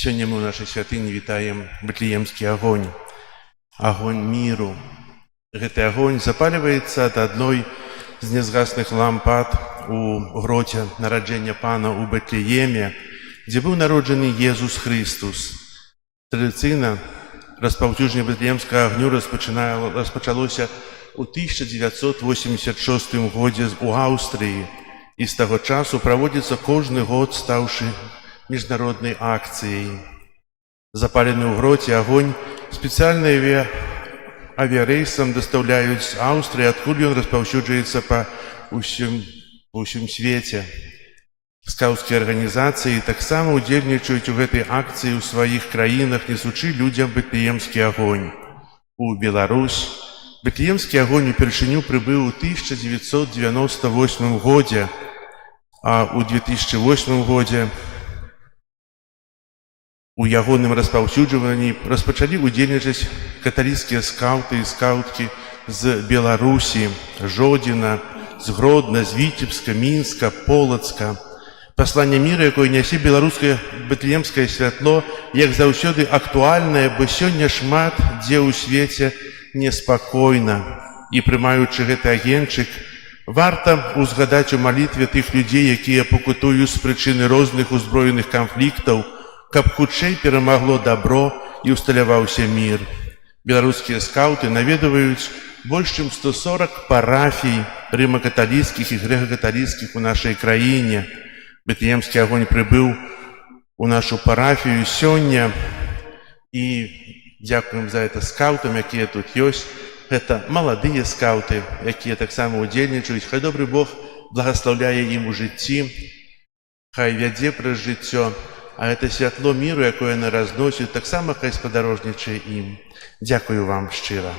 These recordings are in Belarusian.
Сёння мы ў нашай святыні вітаем Бэтлеемскі агонь, агонь міру. Гэты агонь запальваецца ад адной з нязгасных лампад у гроце нараджэння Пана ў Бэтлееме, дзе быў народжаны Езус Христус. Традыцыйна распаўсюджанне бэтлеемскага агню распачалося ў 1986 годзе ў Аўстрыі і з таго часу праводзіцца кожны год, стаўшы міжнароднай акцыяй. Запалены ў гроце агонь спецыяльныя авіярэйсам дастаўляюць з Аўстрыі, адкуль ён распаўсюджваецца па ўсім свеце. Скаўцкія арганізацыі таксама ўдзельнічаюць у гэтай акцыі ў сваіх краінах, несучы людзям бэтлеемскі агонь. У Беларусь бэтлеемскі агонь упершыню прыбыў у 1998 годзе, а ў 2008 годзе у ягоным распаўсюджванні распачалі ўдзельнічаць каталіцкія скаўты і скаўткі з Беларусі, Жодзіна, з Гродна, з Віцебска, Мінска, Полацка. Пасланне міра, якое нясе беларускае бэтлеемскае святло, як заўсёды актуальнае, бо сёння шмат дзе ў свеце неспакойна. І прымаючы гэты агеньчык, варта ўзгадаць у малітве тых людзей, якія пакутуюць з прычыны розных узброеных канфліктаў, каб хутчэй перамагло дабро і усталяваўся мір. Беларускія скаўты наведваюць больш чым 140 парафій рыма-каталіцкіх і грэка-каталіцкіх у нашай краіне. Бэтлеемскі агонь прыбыў у нашу парафію сёння, і дзякуем за гэта скаўтам, якія тут ёсць. Гэта маладыя скаўты, якія таксама ўдзельнічаюць. Хай добры Бог благаслаўляе ім у жыцці, хай вядзе праз жыццё, а гэта святло міру, якое яны разносяць, таксама хай спадарожнічае ім. Дзякую вам шчыра.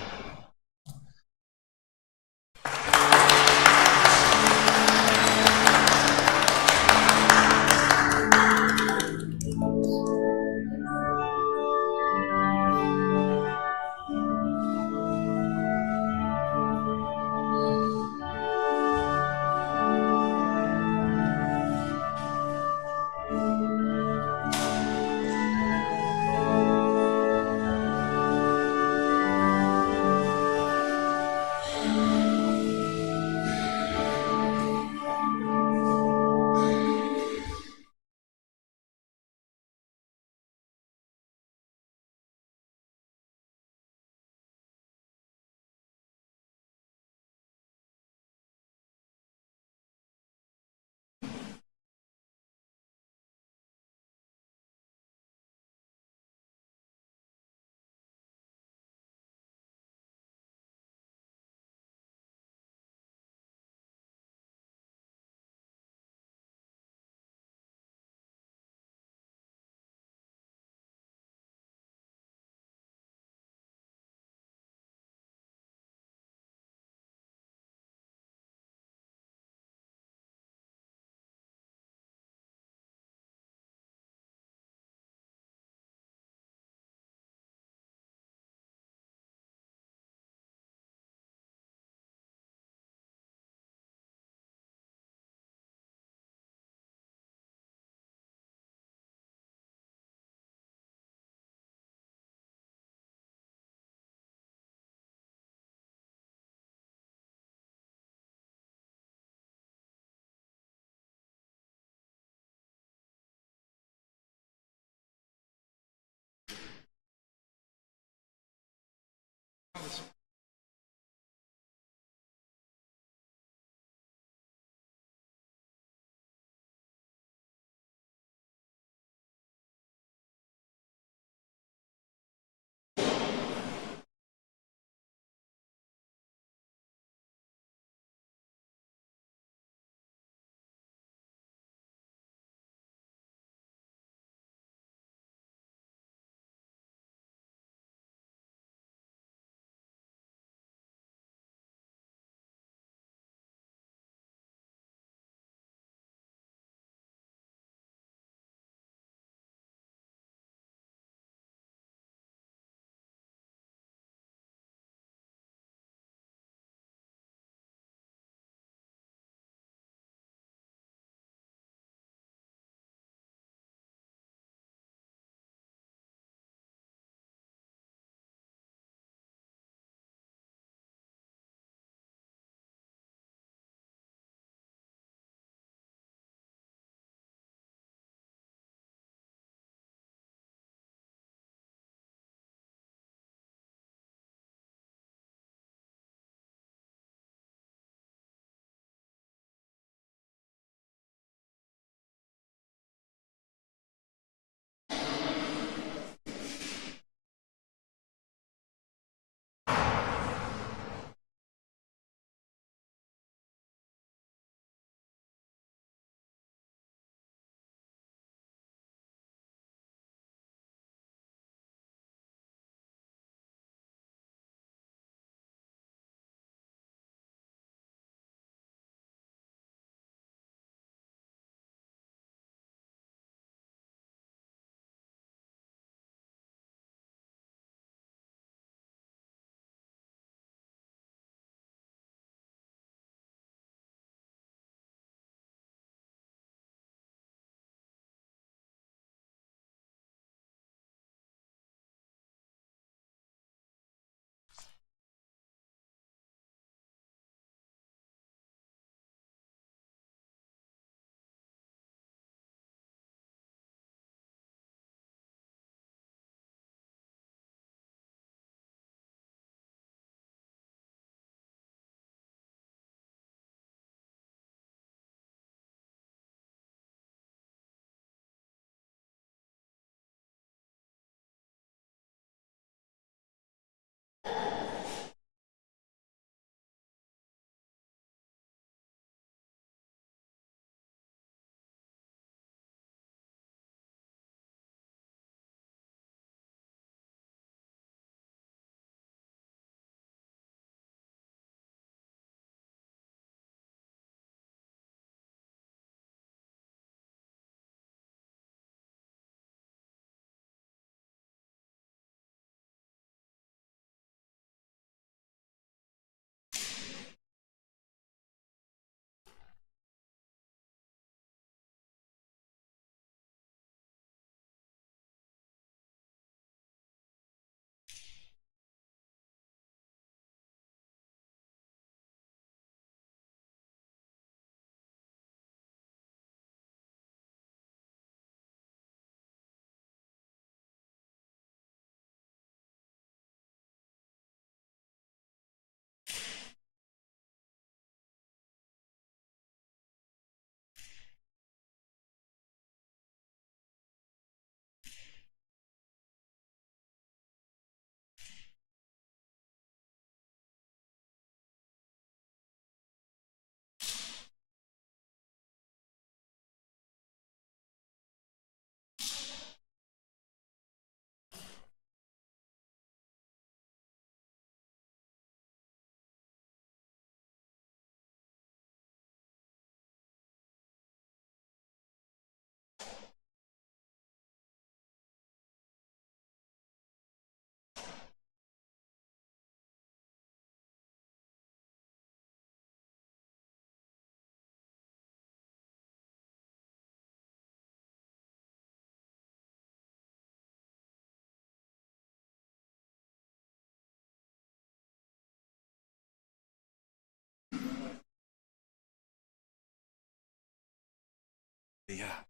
Твоя.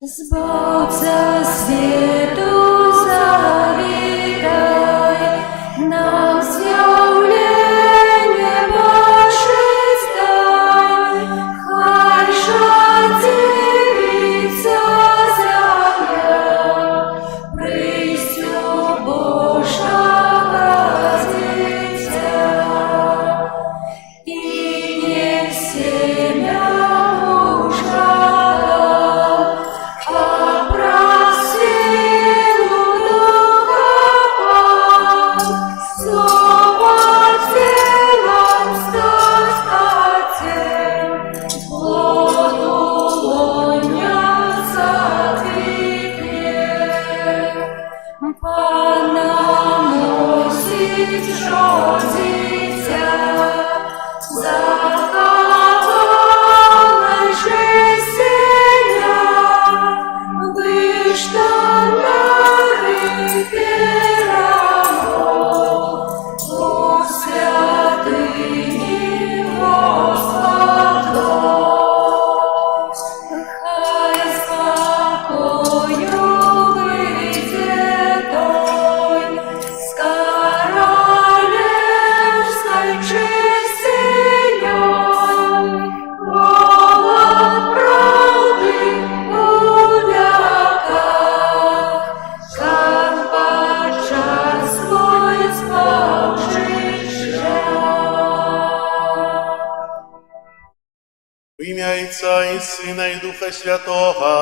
Zbawca światu zawitaj, nam zjawlenie Wasze zdaj. Hajsza dziewica zjawia, przyjściu Bożego dziecię. I niech ziemia użala, a prasy ім'я Отця і Сина і Духа Святого.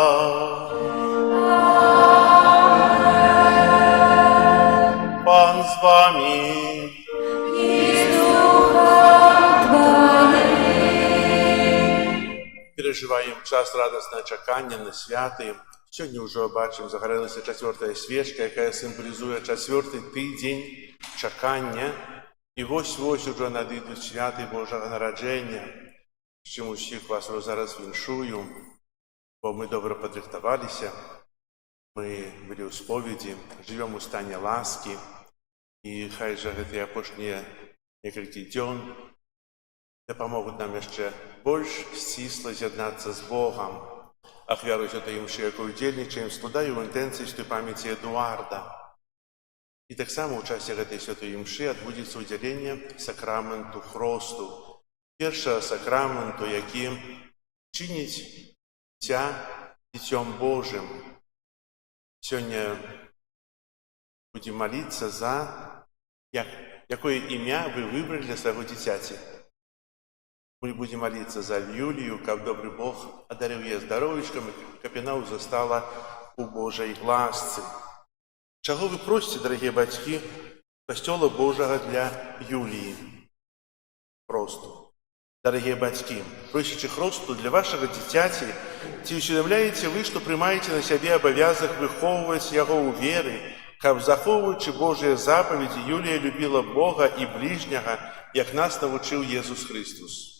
Пан з вами. Переживаем час радостного чакання на святи. Сьогодні вже бачимо, загорелася 4-та свічка, яка символізує 4-й тиждень чакання. І ось уже надійдуть святи Божого народження, з чим усіх вас зараз віншую, бо ми добре підрихтувалися, ми були у сповіді, живемо у стані ласки, і хай же ці опошні кілька днів допоможуть нам ще більш стисло з'єднатися з Богом. Ахвяру Святої Мші, яку удільничаємо, складаю в інтенсивності пам'яті Едуарда. І так само у часі цієї Святої Мші відбудеться уділення сакраменту хресту. Першого сакраменту, яким чинить дитя Дитям Божим. Сьогодні будемо молитися за, яке ім'я ви вибрали для свого дитяті. Мы будем молиться за Юлию, как добрый Бог одарил ее здоровечком, как она застала у Божьей ласці. Чого ви просите, дорогі батьки, Костола Божого для Юлії? Просто. Дорогі батьки, просячи хресту для вашего дитяти, ці усвідомляєте ви, що приймаєте на себе обов'язок виховувати його у вірі, как заховуючи Божі заповіді, Юлія любила Бога і ближнього, як нас навчив Єсус Христос.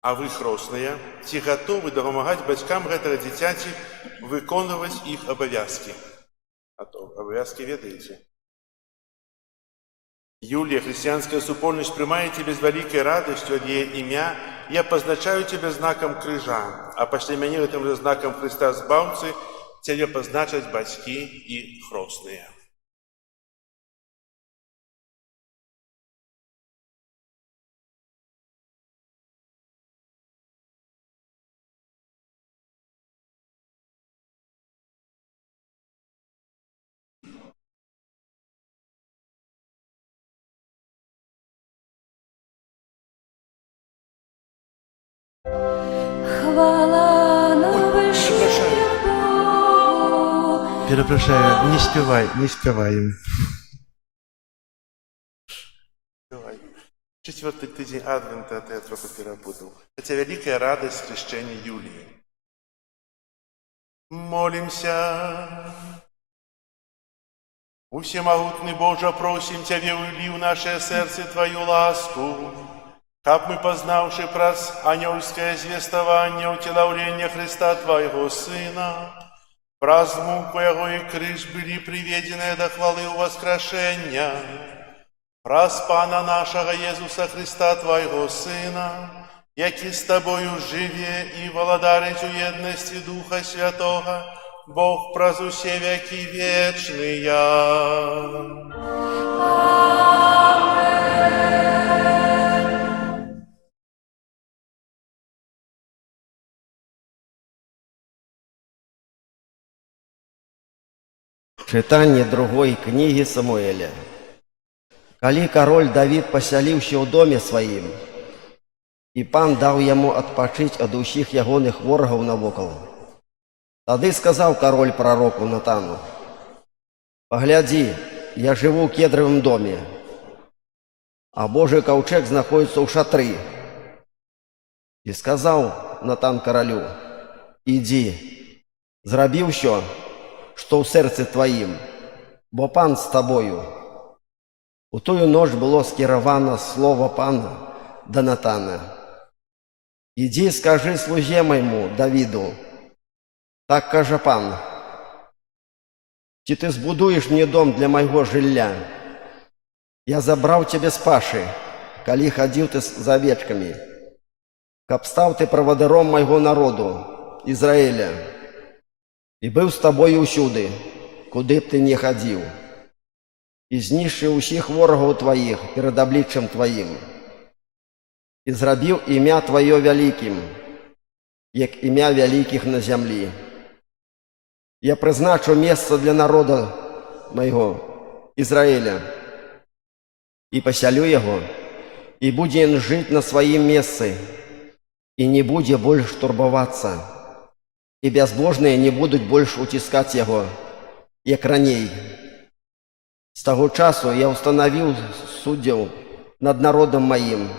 А ви, хресные, ці готові допомагати батькам этого дитяти виконувати їх обов'язки. А то обов'язки ведаете. Юлия, христианская супольность, приймає тебе з великою радостью от її ім'я. Я позначаю тебе знаком крижа, а після мене этим же знаком Христа Збавцы тебе позначать батьки і хресные. Хвала на вышних Богу. Перепрошую, не спеваем. Давай. 4-й тиждень Адвента, это я трохи перепутал. Это великая радость крещения Юлии. Молимся. Всемогутный Боже, просим Тебя, ули в наше сердце Твою ласку, как мы, познавши праз ангельское звествование утиловления Христа Твоего Сына, праз муку Его и крыж были приведены до хвалы у воскрешения, праз Пана нашего Иисуса Христа Твоего Сына, який с Тобою живе и владарить у едности Духа Святого, Бог праз усе веки вечные. Читание другой книги Самуэля. Коли король Давид поселился в доме своим, и пан дал ему отпочить от усіх ягоних ворогов навокол, тады сказал король пророку Натану: «Погляди, я живу в кедровом доме, а Божий ковчег находится у шатры». И сказал Натан королю: «Иди, зроби все, что в сердце твоим, бо пан с тобою». У тую ночь было скеровано слово пана до Натана: «Иди, скажи слуге моему Давиду, так каже пан, чи ты збудуешь мне дом для моего жилья? Я забрал тебе с паши, коли ходил ты за овечками, каб стал ты проводыром моего народу, Израиля, и был с тобою усюды, куды б ты не ходил, и знищив усіх ворогов твоих перед обличчем твоим, и зробил имя твое великим, як имя великих на землі. Я призначу место для народа моего, Израиля, и поселю его, и будет он жить на своем месте, и не будзе больш турбавацца, и бязбожныя не будуць больш уціскаць яго, як раней. З таго часу я устанавіў суддзяў над народам маім,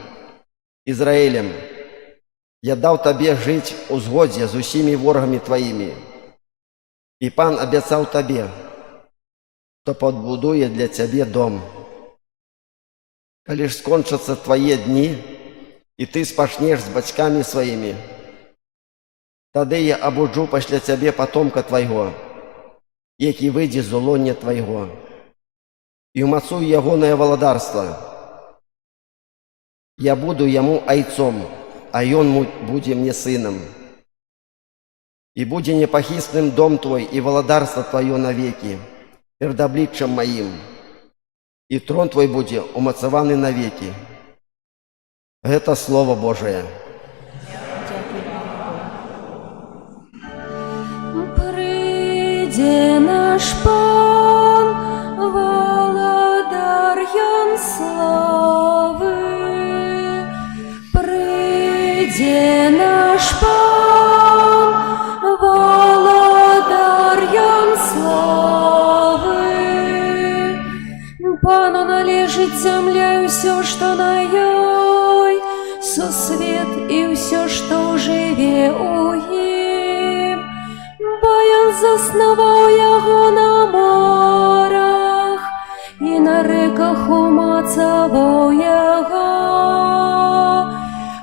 Ізраілем. Я даў табе жыць у згодзе з усімі ворагамі тваімі. І Пан абяцаў табе, што падбудуе для цябе дом. Калі ж скончацца твае дні, і ты спачнеш з бацькамі сваімі, тады я абуджу пасля цябе патомка твайго, які выйдзе з улоння твайго, і ўмацую ягонае валадарства. Я буду яму айцом, а ён будзе мне сынам. І будзе непахісным дом твой і валадарства тваё навекі, перад абліччам маім, і трон твой будзе умацаваны навекі. Гэта Слово Божие. Прийде наш Пан, володар Ян слави. Прийде наш Пан, володар Ян слави. Пану належить земля і все, що на ёй, сусвет і все, що живе у ім. Бо ён заснаваў яго на морах і на рэках умацаваў яго.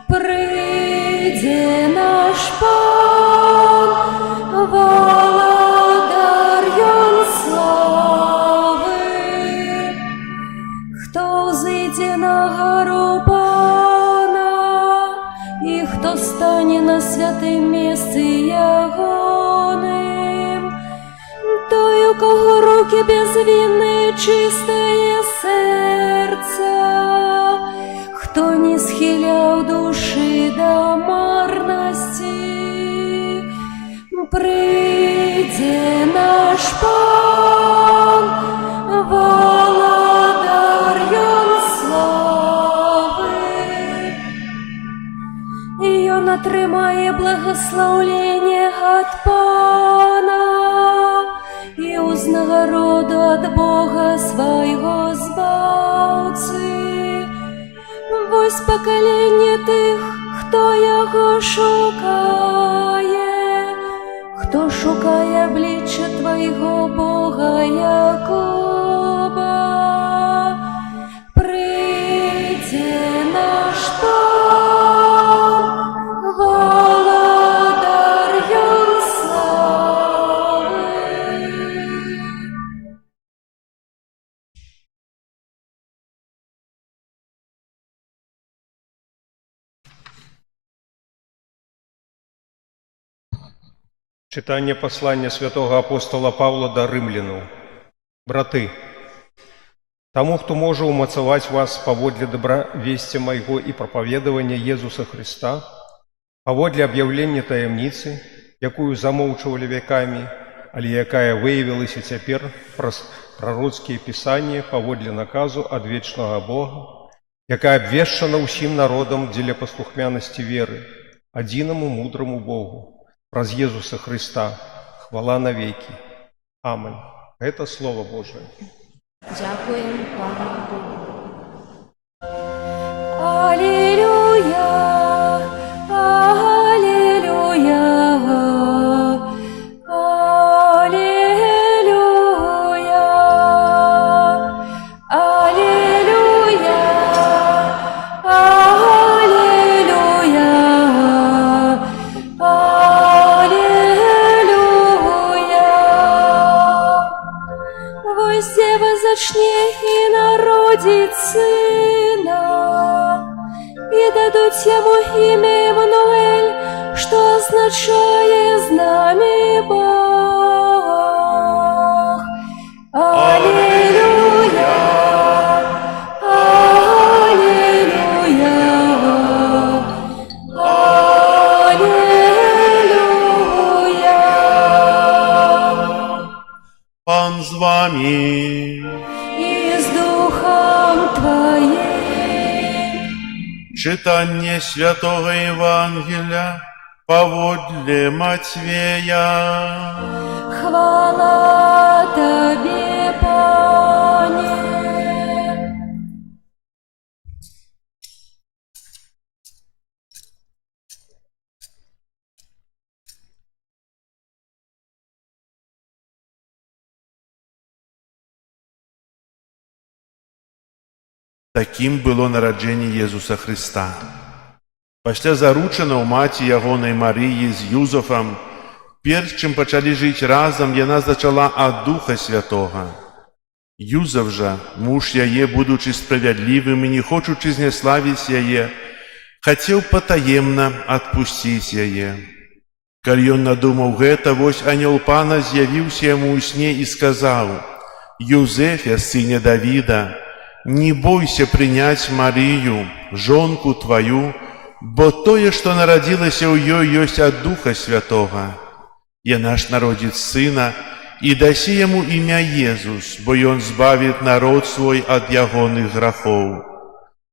Прийде наш Пан, володар Ён слави. Хто взойде на гору Пана, і хто стане на святым месцы ягоным, той, у кого руки безвинные, чистое сердце, хто не схилял души до марности. Прийде наш Пан, володар Ён слави. І ён атрымае благословление от Пана і узнагароду от Бога свайго збаўцы. Вось пакаленне тых, хто яго шукае, хто шукае аблічча твайго Бога Якова. Прийде наш Пан, володар Ён слави. Читання послання святого апостола Павла до римлянаў. Браты, тому, хто може умацаваць вас паводле добравесця майго і прапаведавання Езуса Христа, паводле аб'яўлення таямніцы, якую замоўчвалі векамі, але якая выявілася цяпер праз прароцкія пісанні паводле наказу ад вечнага Бога, якая абвешчана ўсім народам дзеля паслухмянасці веры, адзінаму мудраму Богу, праз Езуса Христа, хвала навеки. Аминь. Это Слово Божие. Дякуємо Пану Богу. Алілюя, алілюя, алілюя, алілюя, алілюя, алілюя. Вось дзева зачне і народзіць сына, і дадуць яму імя Эммануэль, што азначае з намі Бог. Алілюя, алілюя, алілюя. Пан з вами. І з духом твоїм. Читание Святого Евангелия поводле Матвея. Хвала Тебе, Пане. Таким было нараджэнне Езуса Христа. Пасля заручана ў маці ягонай Марыі з Юзафам, перш чым пачалі жыць разам, яна зачала ад Духа Святога. Юзаф жа, муж яе, будучы справядлівым і не хочучы зняславіць яе, хацеў патаемна адпусціць яе. Калі ён надумаў гэта, вось анёл Пана з'явіўся яму ў сне і сказаў: «Юзефе, сыне Давіда, не бойся прыняць Марыю, жонку тваю, бо тое, што нарадзілася ў ёй, ёсць ад Духа Святога. Яна ж народзіць сына, і дасі яму імя Езус, бо ён збавіць народ свой ад ягоных грахоў».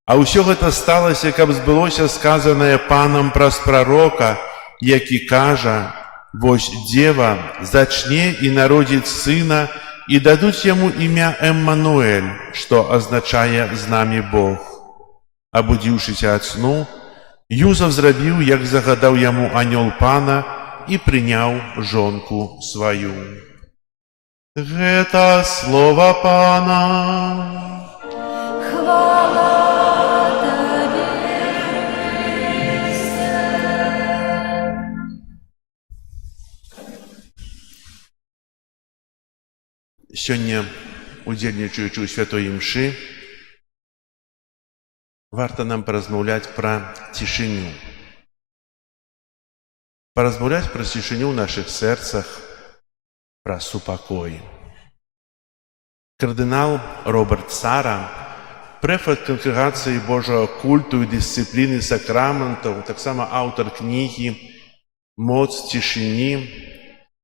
А ўсё гэта сталася, каб збылося сказанае Панам праз прарока, які кажа: «Вось дзева зачне і народзіць сына, і дадуць яму імя Эммануэль, што азначае «з намі Бог». Абудзіўшыся ад сну, Юзаф зрабіў, як загадаў яму анёл Пана, і прыняў жонку сваю. Гэта слова Пана. Хвала Тебе, Христе. Сёння, удзельнічаючы ў святой імшы, варта нам паразмаўляць пра цішыню. Паразмаўляць пра цішыню ў нашых сэрцах, пра супакой. Кардынал Роберт Сара, прэфект Кангрэгацыі Божага культу і дысцыпліны сакраментаў, таксама аўтар кнігі «Моц цішыні»,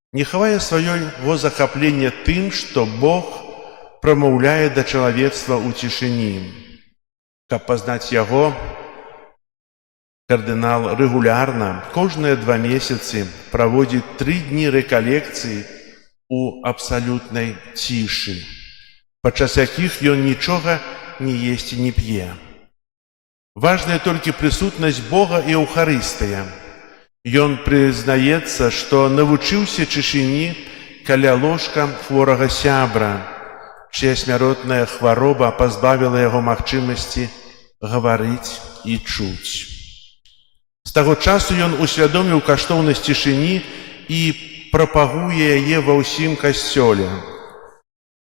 не хавае сваёго захаплення тым, што Бог прамаўляе да чалавецтва ў цішыні. Каб пазнаць яго, кардынал рэгулярна, кожныя 2 месяцы праводзіць 3 дні рэкалекцыі у абсалютнай цішы, падчас якіх ён нічога не есць і не п'е. Важная толькі прысутнасць Бога і Эўхарыстыя. Ён прызнаецца, што навучыўся цішыні каля ложка хворага сябра, чыя смяротная хвароба пазбавіла яго магчымасці гаварыць і чуць. З таго часу ён усвядоміў каштоўнасць цішыні і прапагуе яе ва ўсім касцёле.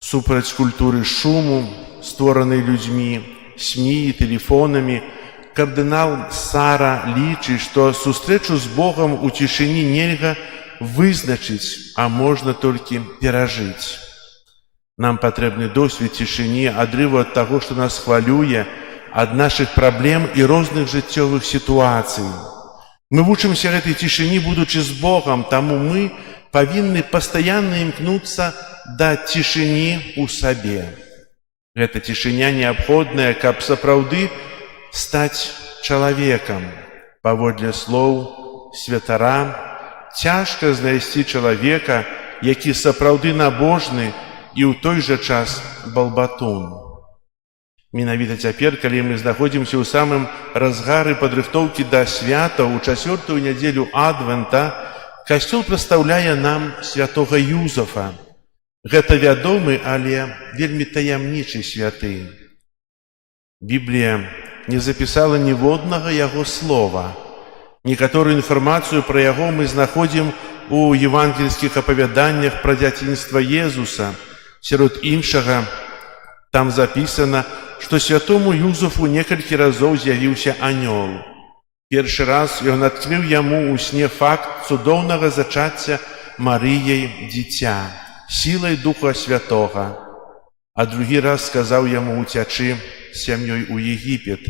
Супраць культуры шуму, створанай людзьмі, СМІ і тэлефонамі, кардынал Сара лічыць, што сустрэчу з Богам у цішыні нельга вызначыць, а можна толькі перажыць. Нам патрэбны досвед цішыні, адрыву ад таго, што нас хвалюе, ад нашых праблем і розных жыццёвых сітуацый. Мы вучымся гэтай цішыні, будучы з Богам, таму мы павінны пастаянна імкнуцца да цішыні ў сабе. Гэта цішыня неабходная, каб сапраўды стаць чалавекам. Паводле слоў святара, цяжка знайсці чалавека, які сапраўды набожны і ў той жа час балбатун. Менавіта цяпер, калі мы знаходзімся ў самым разгары падрыхтоўкі да свята, ў 4-ю нядзелю Адвента, касцёл прадстаўляе нам святога Юзафа. Гэта вядомы, але вельмі таямнічы святы. Біблія не запісала ніводнага яго слова. Некаторую інфармацыю пра яго мы знаходзім у евангельскіх апавяданнях пра дзяцінства Езуса. Сярод іншага, там запісана, што святому Юзафу некалькі разоў з'явіўся анёл. Першы раз ён адкрыў яму ў сне факт цудоўнага зачацця Марыяй дзіця, сілай Духа Святога. А другі раз сказаў яму уцячы сям'ёй у Егіпет,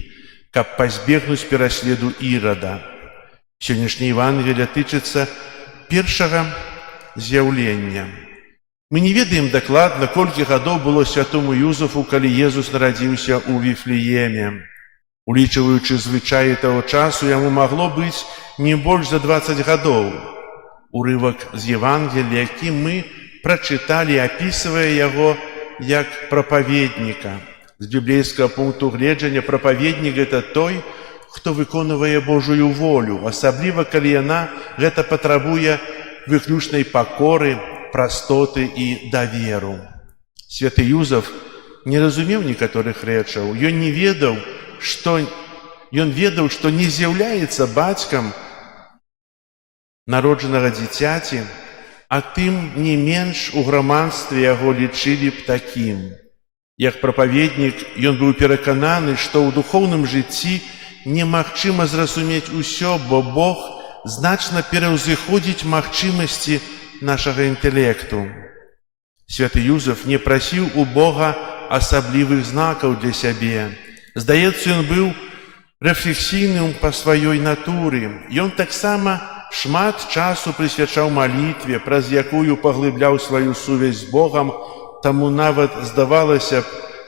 каб пазбегнуць пераследу Ірада. Сённяшняе Евангелие тычыцца першага з'яўлення. Мы не ведаем дакладна, колькі гадоў было святому Юзафу, калі Езус нарадзіўся ў Віфлееме. Улічваючы звычаі таго часу, яму магло быць не больш за 20 гадоў. Урывак з Евангелія, які мы прачыталі, апісвае яго як прапаведніка. З біблейскага пункту гледжання прапаведнік – гэта той, хто выконвае Божую волю, асабліва калі яна гэта патрабуе выключнай пакоры, прастоты і даверу. Святы Юзаф не разумеў некаторых рэчаў. Ён ведаў, што не з'яўляецца бацькам народжанага дзіцяці, а тым не менш у грамадстве яго лічылі б такім. Як прапаведнік, ён быў перакананы, што ў духоўным жыцці немагчыма зразумець усё, бо Бог значна пераўзыходзіць магчымасці нашага інтэлекту. Святы Юзаф не прасіў у Бога асаблівых знакаў для сябе. Здаецца, ён быў рэфлексійным па сваёй натуры. Ён таксама шмат часу прысвячаў малітве, праз якую паглыбляў сваю сувязь з Богам, таму нават, здавалася б,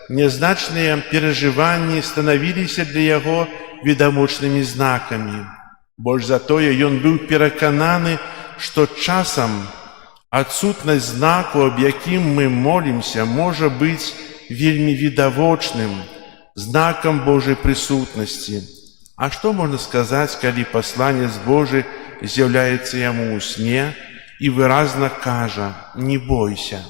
нязначныя перажыванні станавіліся для яго відавочнымі знакамі. Больш за тое, ён быў перакананы, што часам адсутнасць знаку, аб якім мы молімся, можа быць вельмі відавочным знакам Божай прысутнасці. А што можна сказаць, калі пасланец Божы з'яўляецца яму ў сне і выразна кажа: «Не бойся».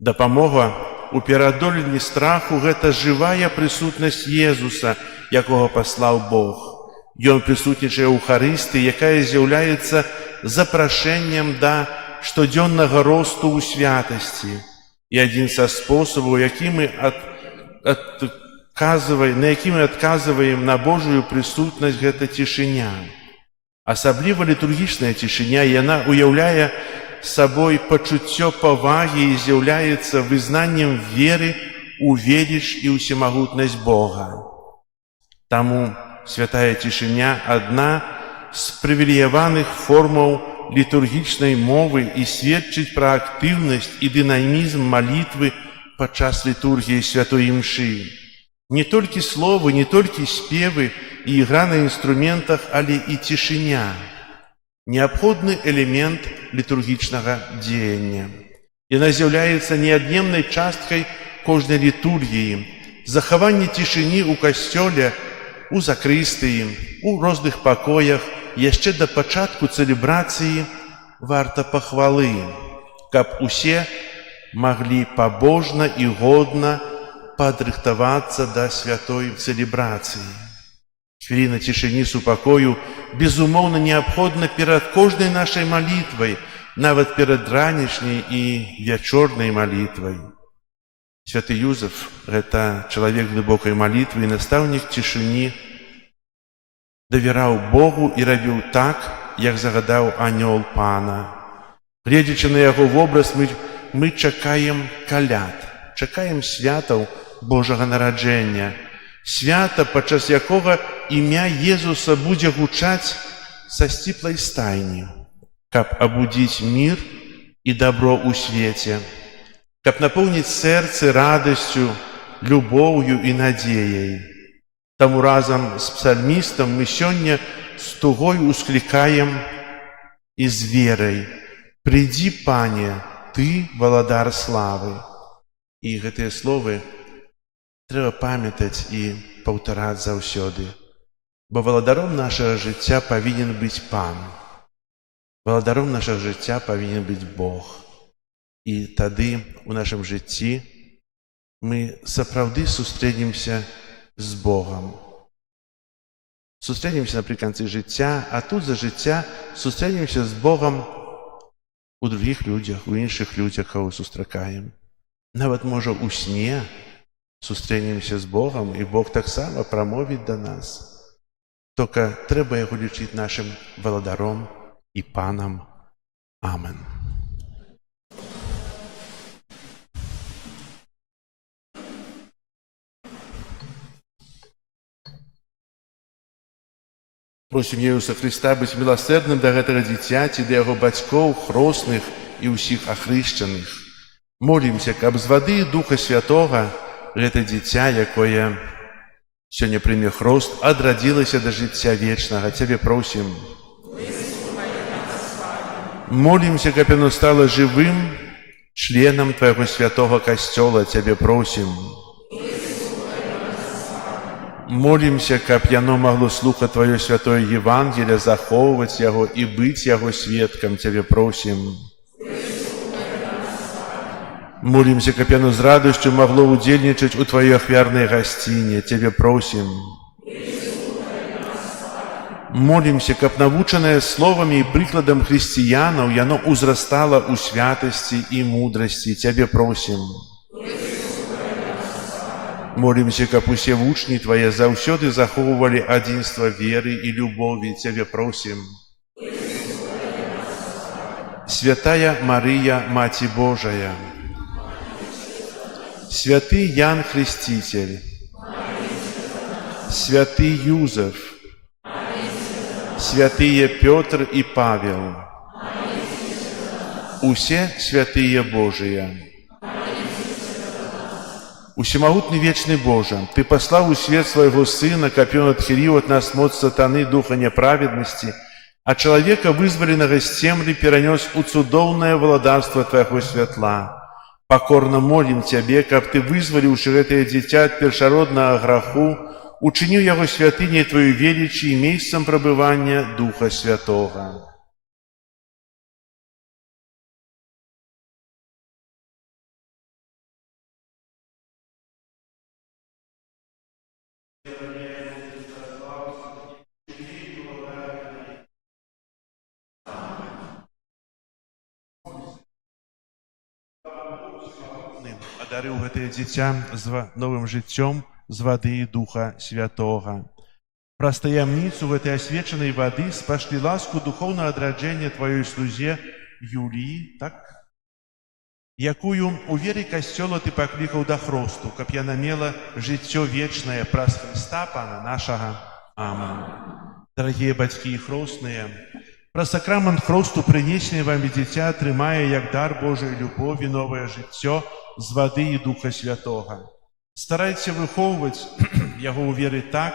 Дапамога у пераадоленні страху – гэта жывая прысутнасць Езуса, якога паслаў Бог. Ён прысутнічае ў Эўхарыстыі, якая з'яўляецца запрашэннем да штодзённага росту ў святасці. І адзін са спосабаў, на які мы адказваем на Божую прысутнасць, гэта цішыня. Асабліва літургічная цішыня, яна уяўляе сабой пачуццё павагі і з'яўляецца вызнаннем веры ў веліч і ўсемагутнасць Бога. Таму святая цішыня – адна з прывілеяваных формаў літургічнай мовы і сведчыць пра актыўнасць і дынамізм малітвы падчас літургіі святой імшы. Не толькі словы, не толькі спевы і ігра на інструментах, але і цішыня – неабходны элемент літургічнага дзеяння. Яна з'яўляецца неад'емнай часткай кожнай літургіі. Захаванне цішыні ў касцёле, у закрыстыі, у розных пакоях яшчэ да пачатку цэлебрацыі варта пахвалы, каб усе маглі пабожна і годна падрыхтавацца да святой цэлебрацыі. Хвіліна цішыні супакою безумоўна неабходна перад кожнай нашай малітвай, нават перад ранішняй і вячорнай малітвай. Святы Юзаф – гэта чалавек глыбокай малітвы і настаўнік цішыні, давяраў Богу і рабіў так, як загадаў анёл Пана. Гледзячы на яго вобраз, мы чакаем каляд, чакаем святаў Божага нараджэння, свята, падчас якога імя Езуса будзе гучаць са сціплай стайні, каб абудзіць мір і дабро ў свеце, каб напоўніць сэрцы радасцю, любоўю і надзеяй. Таму разам з псальмістам мы сёння з тугой усклікаем і з верай: «Прыйдзі, Пане, Ты валадар славы». І гэтыя словы трэба памятаць і паўтараць заўсёды, бо валадаром нашага жыцця павінен быць Пан. Валадаром нашага жыцця павінен быць Бог. І тады у нашым жыцці мы сапраўды сустрэнемся з Богам. Сустрэнемся напрыканцы жыцця, а тут за жыцця сустрэнемся з Богам у другіх людзях, у іншых людзях, каго сустракаем. Нават, можа, у сне сустрэнемся з Богам, і Бог таксама прамовіць да нас. Толькі трэба яго лічыць нашым валадаром і Панам. Амен. Просім Ісуса Христа быць міласэрным да гэтага дзіцяці, да яго бацькоў, хросных і ўсіх ахрышчаных. Молімся, каб з вады Духа Святога гэта дзіця, якое Сёння прыме хрост, адрадзілася да жыцця вечнага. Цябе просім. Молімся, каб яно стала жывым членам Твайго святога касцёла. Цябе просім. Молімся, каб яно магло слухаць Тваё святое Евангелие, захоўваць яго і быць яго сведкам. Цябе просім. Молімся, каб яно з радасцю магло удзельнічаць у Тваёй ахвярнай гасціне. Цябе просім. Молімся, каб навучанае словамі і прыкладам хрысціянаў яно ўзрастала ў святасці і мудрасці. Цябе просім. Молімся, каб усе вучні Твае заўсёды захоўвалі адзінства веры і любові. Цябе просім. Святая Марыя, Маці Божая, святы Ян Хрысцитель, святы Юзеф, святые Пётр и Павел, усе святые Божыя. Усемагутны вечны Божа, Ты паслаў у свет свайго Сына, каб Ён адхіліў ад нас моц сатаны духа няправеднасці, а чалавека, вызваленага з цемры, перанёс у цудоўнае валадарства Твайго святла. Пакорна молім Цябе, каб Ты, вызваліўшы гэтае дзіця ад першароднага граху, учыніў яго святыняй Тваю велічы і месцам прабывання Духа Святога. Адарыў гэтае дзіця з новым жыццём з вады і Духа Святога. Праз таямніцу гэтай асвечанай вады спашлі ласку духоўнага адраджэння Тваёй слузе Юліі, так? Якую у веры касцёла Ты паклікаў да хросту, каб яна мела жыццё вечнае праз Хрыста Пана нашага. Амэн. Дарагія бацькі і хросныя, праз сакрамент хросту прынесенае вам дзіця атрымае як дар Божай любові новае жыццё з вады і Духа Святога. Старайся выхоўваць яго ў веры так,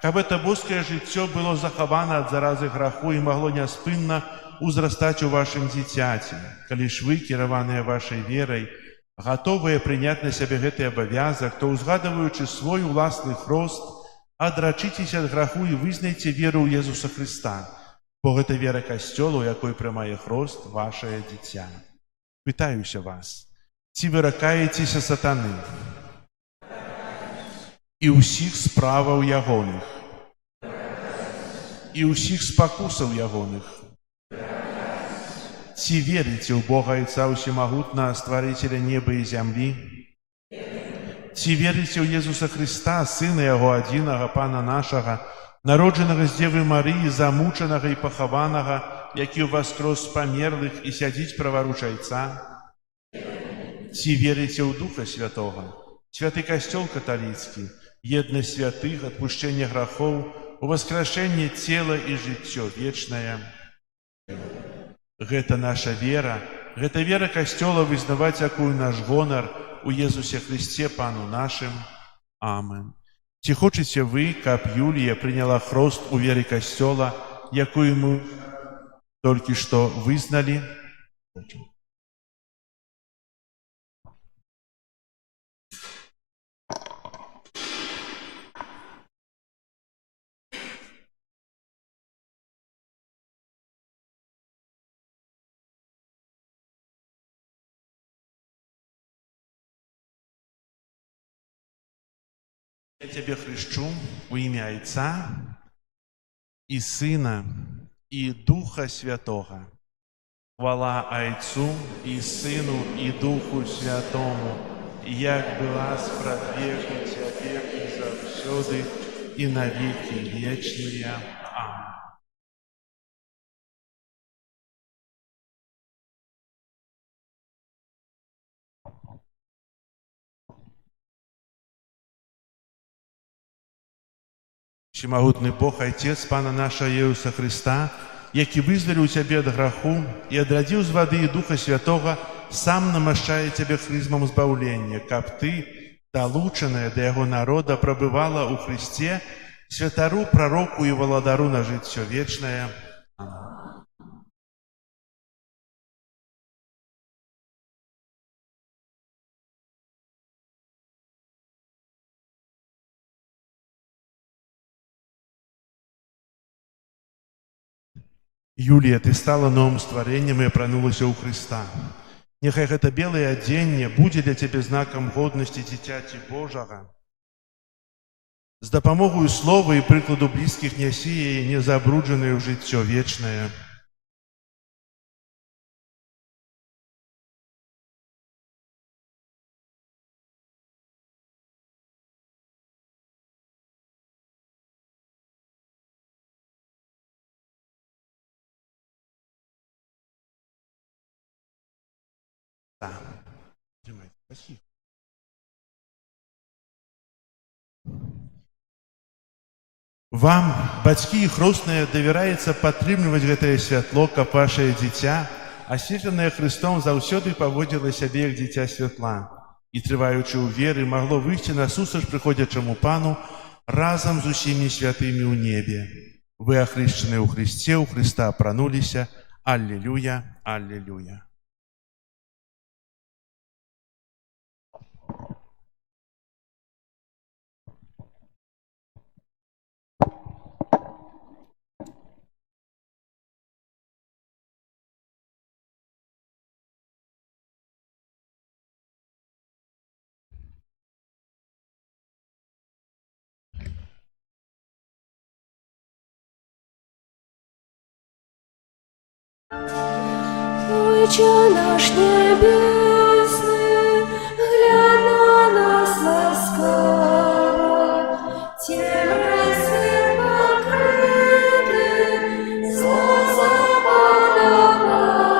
каб гэта боскае жыццё было захавана ад заразы граху і магло няспынна узрастаць у вашым дзіцяці. Калі ж вы, кіраваныя вашай верай, гатовыя прыняць на сябе гэты абавязак, то, узгадываючы свой уласны хрост, адрачыцеся ад граху і вызнайце веру ў Езуса Хрыста, бо гэта вера касцёла, у якой прымае хрост вашае дзіця. Пытаюся вас, ці вы ракаецеся сатаны і ўсіх справаў ягоных, і ўсіх спакусаў ягоных? Ці верыце ў Бога Айца Усемагутнага, Стварыцеля неба і зямлі? Ці верыце ў Езуса Хрыста, Сына Яго адзінага, Пана нашага, народжанага з Дзевы Марыі, замучанага і пахаванага, які ўваскрос з памерлых і сядзіць праваруч Айца? Ці верыце ў Духа Святога, святы касцёл каталіцкі, еднасць святых, адпушчэнне грахоў, уваскрашэнне цела і жыццё вечнае? Гэта наша вера, гэта вера касцёла вызнаваць, якую наш гонар у Езусе Хрысце Пану нашым. Амэн. Ці хочаце вы, каб Юлія прыняла хрост у веры касцёла, якую мы толькі што вызналі? Я Цябе хрышчу у імя Айца і Сына і Духа Святога. Хвала Айцу і Сыну і Духу Святому, як была з прадвеку Цябе і заўсёды і на векі вечныя. Амэн. Всемагутны Бог, Отец Пана нашего Иисуса Христа, які вызваліў Цябе ад граху і адрадзіў з вады і Духа Святога, сам намашчае Цябе хрызмам збаўлення, каб Ты, далучаная да яго народа, прабывала ў Христе, святару, прароку і валадару на жыццё вечнае. Юлія, ты стала новым стварэннем і апранулася ў Хрыста. Няхай гэта белае адзенне будзе для цябе знакам годнасці дзіцяці Божага. З дапамогаю слова і прыкладу блізкіх нясі яе незабруджанае ў жыццё вечнае. Вам, бацькі і хросныя, давяраецца падтрымліваць гэтае святло, каб вашае дзіця, асветленае Христом, заўсёды паводзіла сябе як дзіця святла і, трываючы ў веры, магло выйсці насустрач прыходзячаму Пану разам з усімі святымі ў небе. Вы ахрышчаныя ў Христе, ў Христа апрануліся. Аллилуйя, аллилуйя. Отче наш небесный, глянь на нас ласкаво, тем разом покрыты, слеза подавала,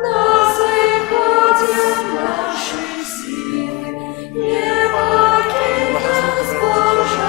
на выходе наши силы, не покинь нас, Боже,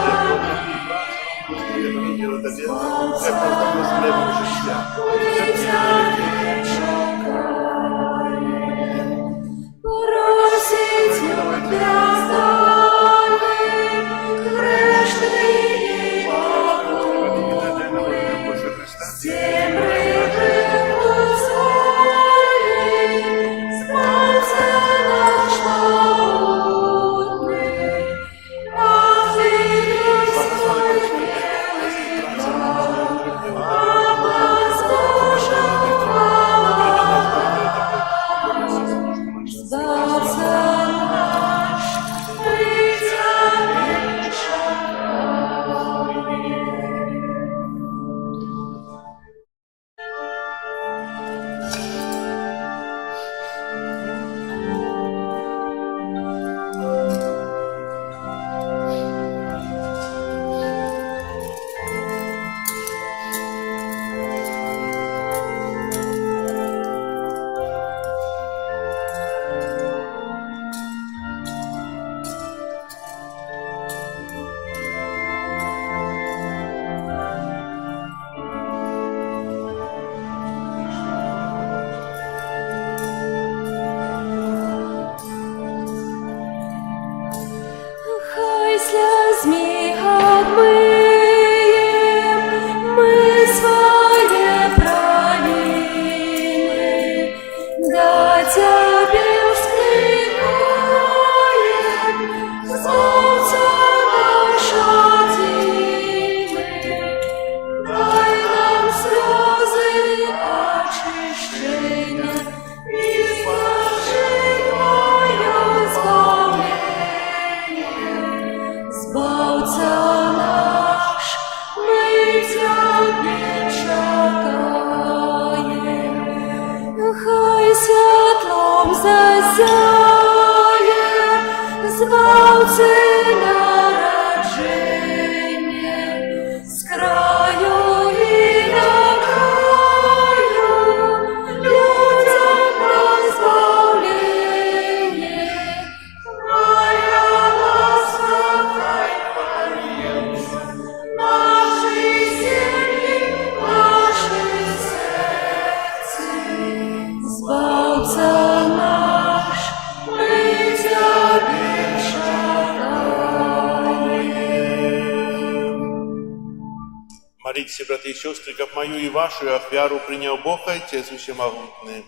Молитесь, братья и сестры, как мою и вашу ахвяру принял Бог Отец Всемогутный.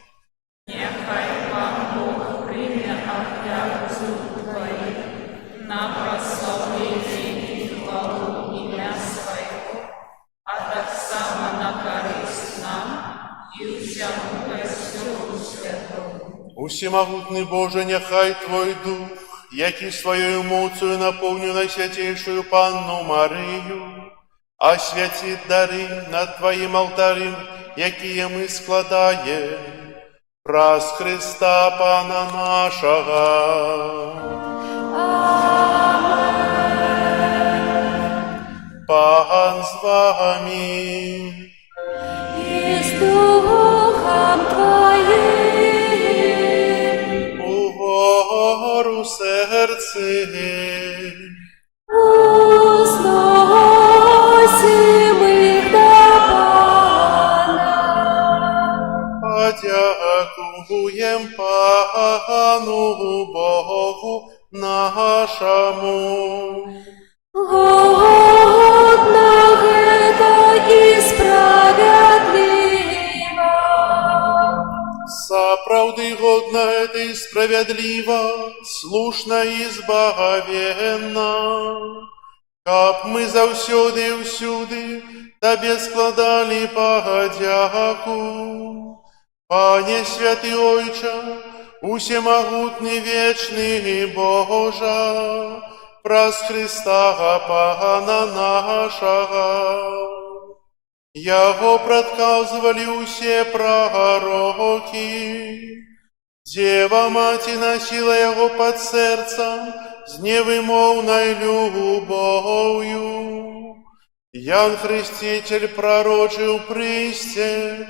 Усемогутный Боже, нехай Твой Дух, яки свою эмоцию наполню на святейшую Панну Марию, освятит дары над Твоим алтарем, якие мы складаем, праз Христа Пана нашего. Пан с вами. И с Духом Твоим. Угору сердце, Возносим их до Пана. подякуем Пану Богу нашему. Годно это и справедливо. Сапраўды годно это и справедливо, слушно и избавенно. Каб мы заўсёды і ўсюды Табе складали подяку. Пане святы Ойча, усемогутный вечный Божа, праз Христа Пана нашего. Яго прадказвалі усе пророки. Дева Маці носила яго под сердцем с невымовной любовью. Ян Хреститель пророчил прысце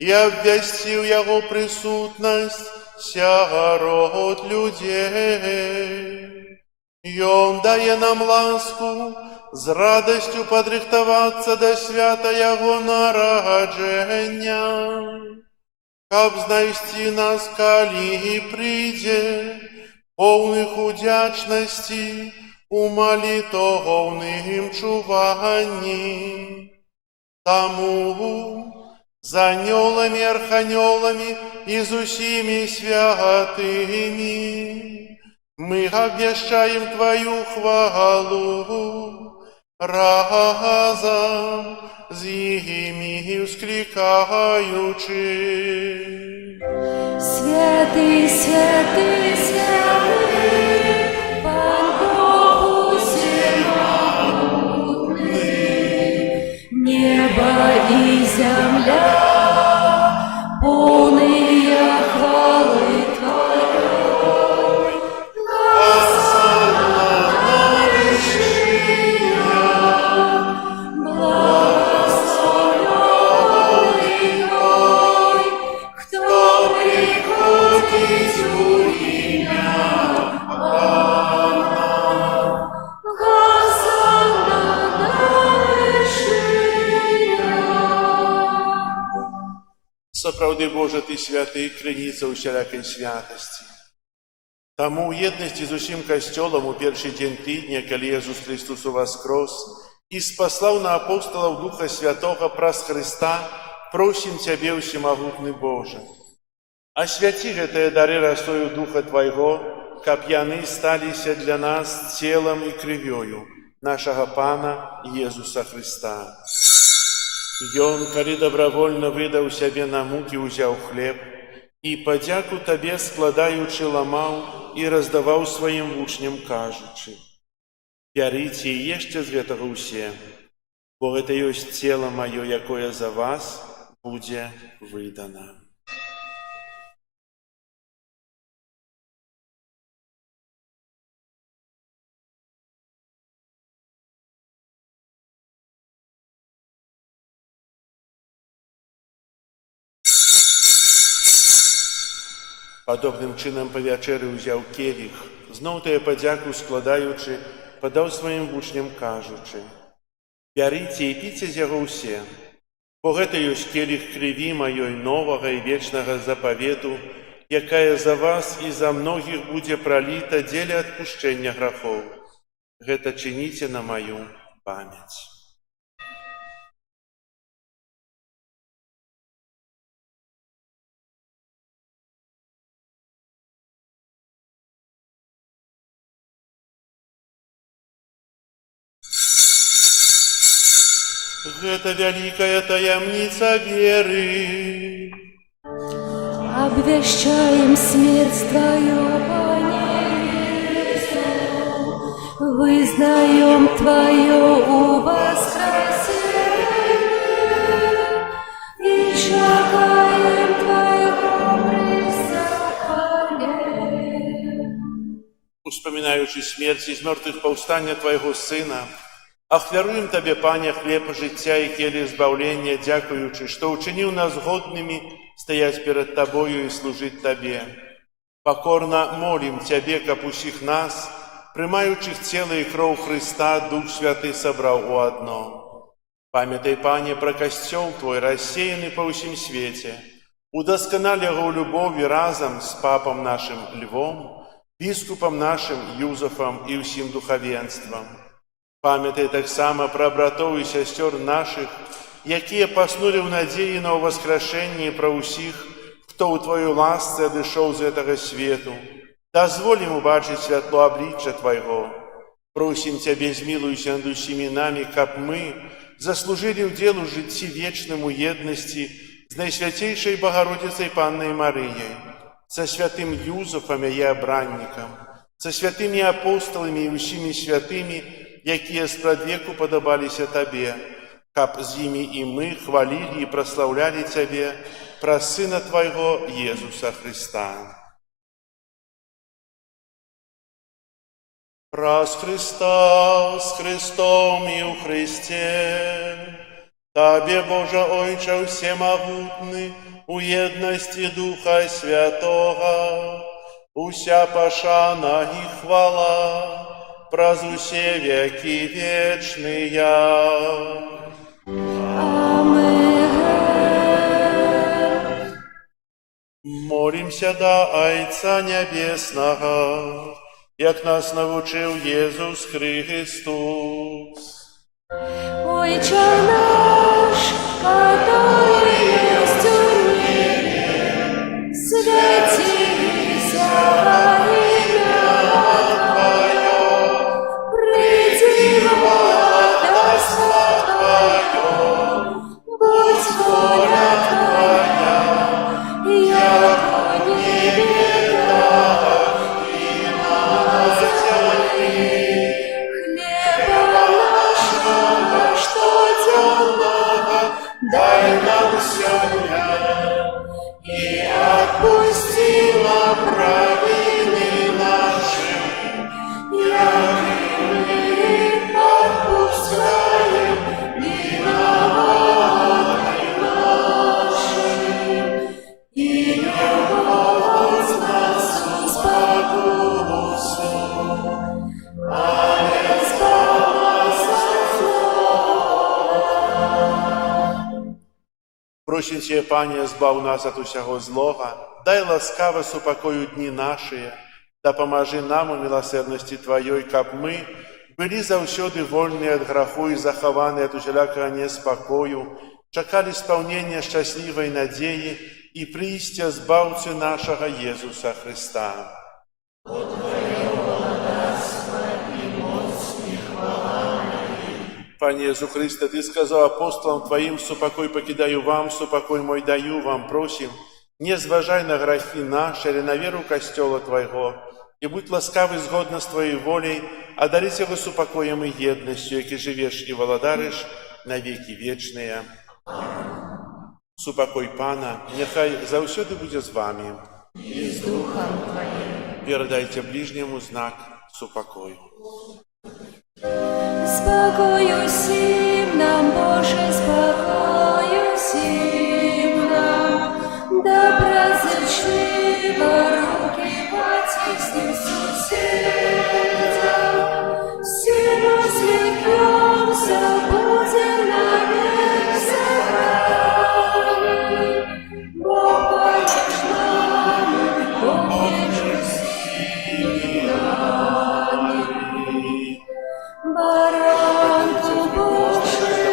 и обвястил яго присутность сярод людей. Ён дае нам ласку з радостью подрыхтоваться до свята яго нараджэння, каб знайсці нас, калі прыйдзе, полных удзячнасці у молитовным чуванні. Таму з анёлами, арханёлами и з усімі святыми мы обвещаем Твою хвалу, разом з ими вскликаючи. Святый, святый, святый, Пан Бог всемогутный, небо и земля, полные хвалы Твоей. Хосанна на вершинах, благословенный Твой, кто приходит у имя Пана. Хосанна на вершинах. Сапраўды Божа, Ты святы, крыніца усялякай святасці. Таму ў еднасці з усім касцёлам у першы дзень тыдня, калі Езус Христос уваскрос і спаслаў на апостолаў Духа Святога праз Христа, просім Цябе, усемагутны Божа. Асвяці гэтыя дары расою Духа Твайго, каб яны сталіся для нас целам і крывёю нашага Пана Езуса Христа. Ён, калі добровольно выдаў сябе на мукі, узяў хлеб і падзяку Табе складаючы ламаў і раздаваў сваім вучням, кажучы: «Бярыце і ешце з гэтага ўсе, бо гэта ёсць цела маё, якое за вас будзе выдана». Падобным чынам па вячэры ўзяў келіх, зноў тая падзяку складаючы, падаў сваім вучням, кажучы: «Бярыце і піце з яго ўсе, бо гэта ёсць келіх крыві маёй новага і вечнага запавету, якая за вас і за многіх будзе праліта дзеля адпушчэння грахоў. Гэта чыніце на маю памяць». Это великая таямница веры. Обвещаем смерть Твою, Пане Иисус, вызнаем Твое воскресение и чакаем Твоего присохания. Успоминаючи смерть из мертвых повстання Твоего Сына, ахвяруем Тебе, Пане, хлеб життя и келі збавлення, дякуючи, что учинил нас годными стоять перед Тобою и служить Тебе. Покорно молим Тебе, как усіх нас, приймаючих тело и кров Христа, Дух Святый собрал у одно. Памятай, Пане, про костел Твой, рассеянный по всем свете, удосконали его любовью разом с Папом нашим Львом, Бискупом нашим Юзефом и всем духовенством. Памятай так само про братов и сестер наших, якія поснули в надеї на воскрешение про усіх, хто у Твою ласце дошел з этого свету. Дозволь им убачить святло обличия Твоего. Просим Тебя, змилуйся над усіми нами, как мы заслужили в делу житті вечному єдності з Найсвятейшей Богородицей Панной Марией, со святым Юзефом и обранником, со святыми апостолами и усіми святыми, якія спрадвеку подобалися Тебе, каб з ими и мы хвалили и прославляли Тебе, про Сына Твоего Иисуса Христа. Прас Христа, с Христом и у Христе, Тебе, Боже Ойче всемогутный, у едности Духа Святого, уся пошана и хвала, праз усе веки вечные. Амен. Молимся до Отца Небесного, як нас навчив Єсус Христос. Отче наш, который есть у небе, святися имя Твое, приди владыцтво Твое, будь воля Твоя, яко в небе, так и на земле. Хлеба нашего штоденного дай нам сегодня, и отпустила провины наши, як и мы отпускаем виноватым нашим, и не вводь нас в спокусу, але избавь нас от злого. Просим Тебя, Пане, збав нас от усього злого, дай ласкаво супокою дни наши, да поможи нам у милосердности Твоей, как мы были завсёды вольны от греху и захованы от усялякого неспокою, чекали исполнения счастливой надеи и приистя Збавцы нашего Иисуса Христа. Пане Иисус Христе, Ты сказал апостолам Твоим: «Супокой покидаю вам, супокой мой даю вам». Просим, не зважай на грехи наши, или на веру костела Твоего, и будь ласкавый згодно с Твоей волей, одарить его супокоем и едностью, яки живешь и володаришь на веки вечные. Супокой Пана, нехай завсёды буде з вами. И с Духом Твоим. Передайте ближнему знак супокою. Спокою сим нам, Боже, спокою сим нам, доброзычливо руки потиснем соседям, все развлекемся, будем навек собраны. Бог помеж нами, Бог между нами. Баранку Божий,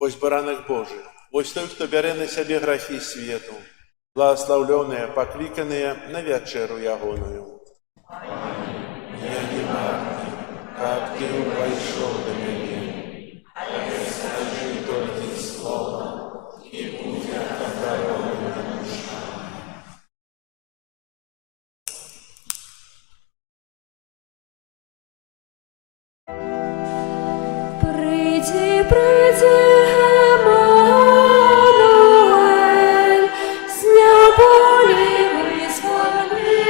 Вось баранак Божий, вось той, хто бярэ на сябе грахі свету, благословленыя, пакліканыя на вячэру ягоную. Я не варты, каб ты увайшоў да мяне, але скажы толькі слова, і будзе ахаронена душа. Прийди, прийди, Еммануель, з неба визволи,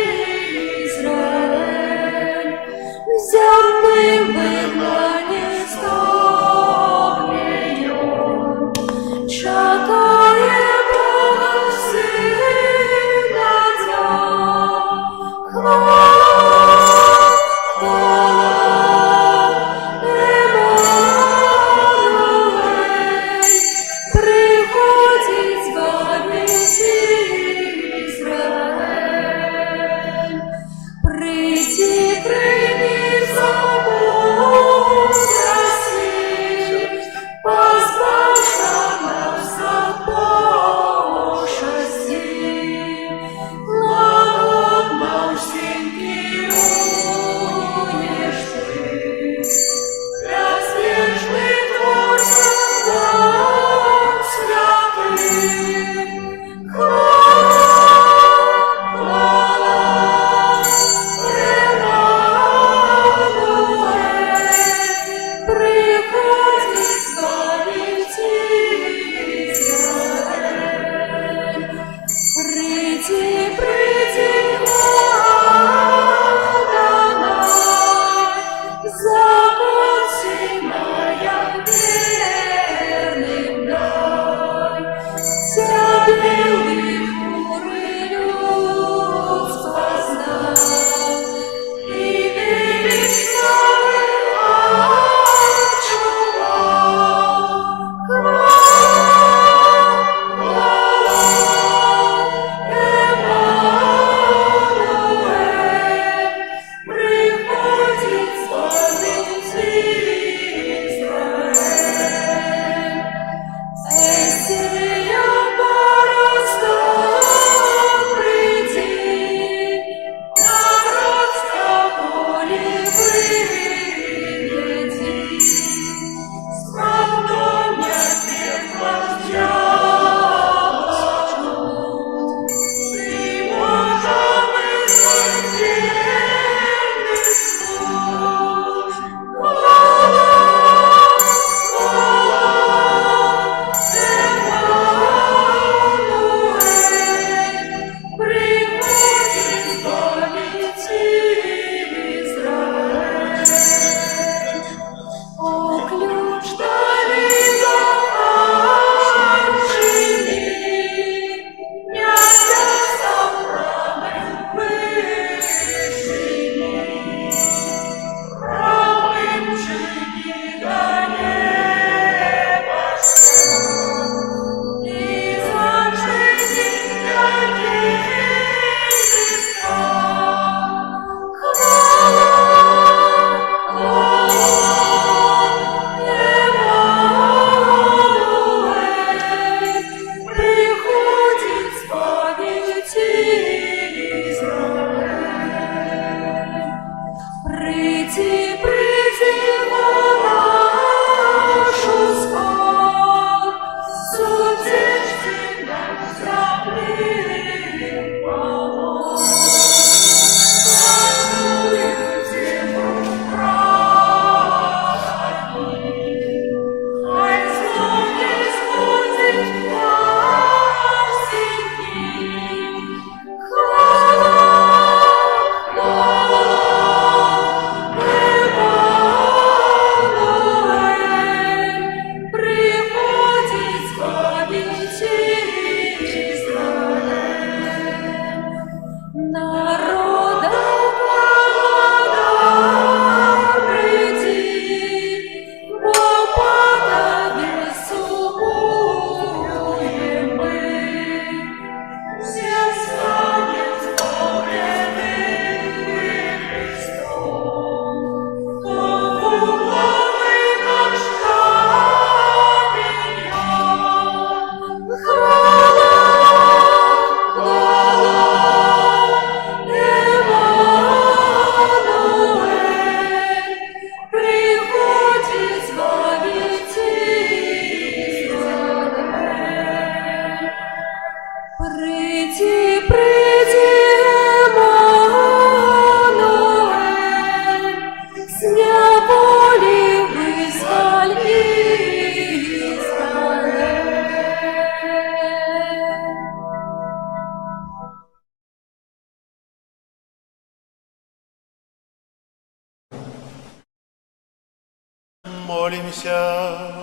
Помолимся.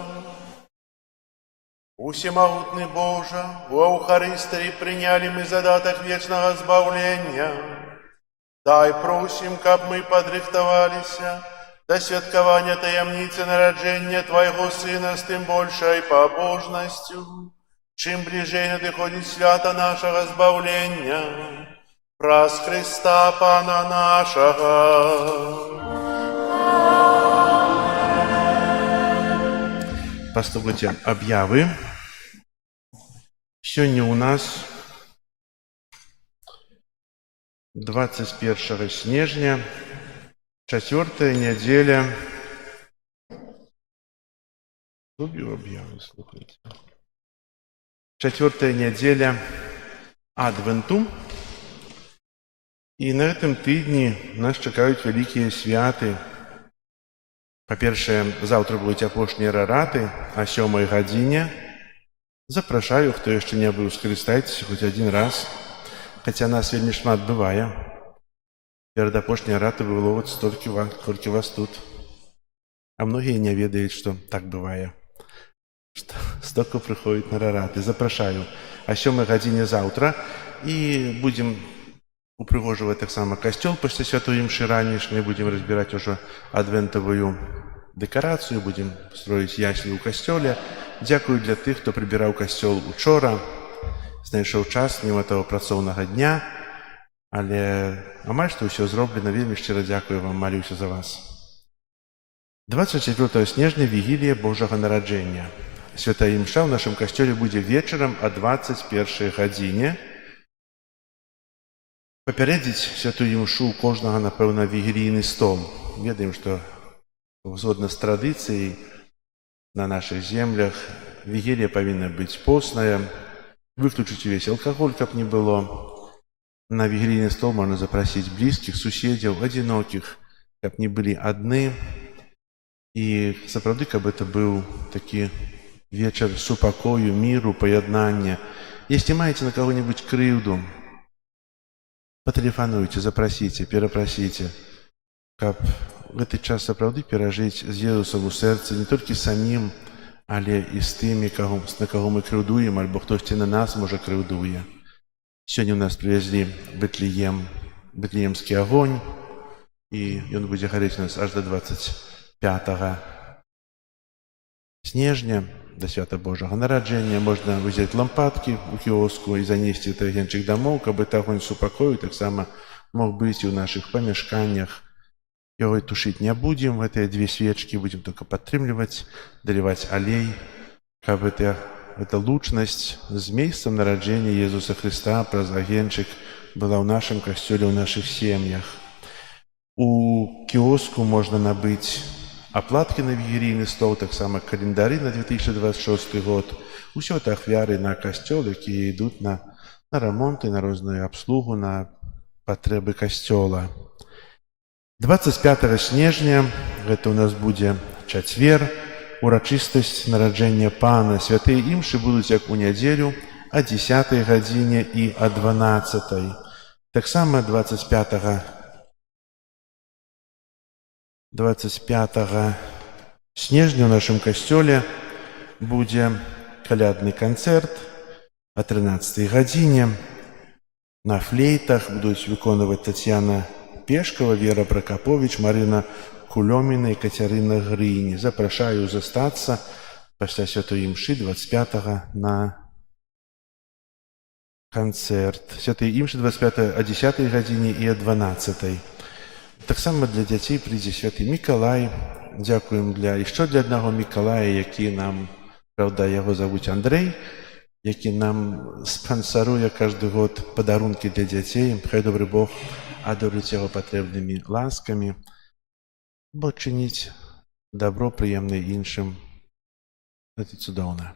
Усемогутный Боже, у Евхаристии приняли мы задаток вечного збавления. Дай просим, каб мы подрыхтовались до святкования таямницы народжения Твоего Сына с тем большей побожностью, чим ближе надыходит свято нашего збавления. Праз Христа Пана нашего. Послухайте объявы. Сегодня у нас 21 снежня, 4 неделя. Люблю объявы, слухайте. 4 неделя Адвенту. И на этом тыдні нас чекают великие святы. По-перше, завтра будут апошние рараты о 7 године. Запрашаю, хто еще не был, скористайтесь хоть один раз. Хотя нас вельмі шмат бывае. Перед апошние рараты было вот столько вас тут. А многие не ведают, что так бывае. Что столько приходит на рараты. Запрашаю о 7 године завтра. И будем упрыгоживать так само костел после святой имши ранешней. Будем разбирать уже адвентовую декорацию. Будем строить ясли у костеле. Дякую для тых, хто прибираў касцёл учора. Знайшоў час мимо того працоўнага дня. Але амаль што ўсё зроблена. Вельмі шчыра дзякую вам, малюся за вас. 24 снежня вігілія Божага нараджэння. Святая імша ў нашым касцёле будзе вечарам о 21 гадзіне. Папярэдзіць святую імшу кожнага, напэўна, вігілійны стол. Ведаем, што згодна з традыцыяй на наших землях вігілія павінна быць постная. Выключыць увесь алкаголь, каб не было. На вігілійны стол можна запрасіць блізкіх, суседзяў, адзінокіх, каб не былі адны. І сапраўды, каб это быў такі вечар супакою, міру, паяднання. Если маеце на кого-нибудь крыўду, патэлефануйце, запрасіце, перапрасіце, каб гэты час сапраўды перажыць з Езусам у сэрцы не толькі самім, але і з тымі, на каго мы крыўдуем, альбо хтосьці на нас, можа, крыўдуе. Сёння ў нас привезлі бэтлеемскі агонь, і ён будзе гарэць у нас аж до 25 снежня, до свята Божага нараджэння. Можна ўзяць лампадкі у кіоску і занесці ў агеньчык дамоў, каб это агонь супакою таксама мог быць і ў нашых памяшканнях. Его тушить не будем, гэтыя две свечки будем только падтрымліваць, даліваць алей, каб эта лучнасць з месцам нараджэння Езуса Христа праз агеньчык была ў нашым касцёле, ў нашых сем'ях. У кіоску можна набыць аплаткі на вігілійны стол, таксама календары на 2026 год. Усё это ахвяры на касцёл, якія ідуць на рамонты, на розную абслугу, на патрэбы касцёла. 25 снежня, гэта у нас будзе чацвер, урачыстасць нараджэння Пана. Святыя імшы будуць як у нядзелю о 10 гадзіне і о 12. Таксама 25 снежня ў нашым касцёле будзе калядны канцэрт о 13 гадзіне. На флейтах будуць выконваць Тацьяна Пешкова, Вера Прокопович, Марина Кулёміна і Кацярына Грыні. Запрашаю застацца пасля святой імшы 25 на канцэрт. Святой імшы 25 о 10 гадзіне і о 12. Таксама для дзяцей прыйдзе святы Мікалай. Дзякуем яшчэ для аднаго Мікалая, які нам, правда, яго завуць Андрэй, які нам спансаруе каждый год падарункі для дзяцей. Хай добры Бог адорыць яго патрэбнымі ласкамі, бо чыніць добро прыемнае іншым. Гэта цудоўна.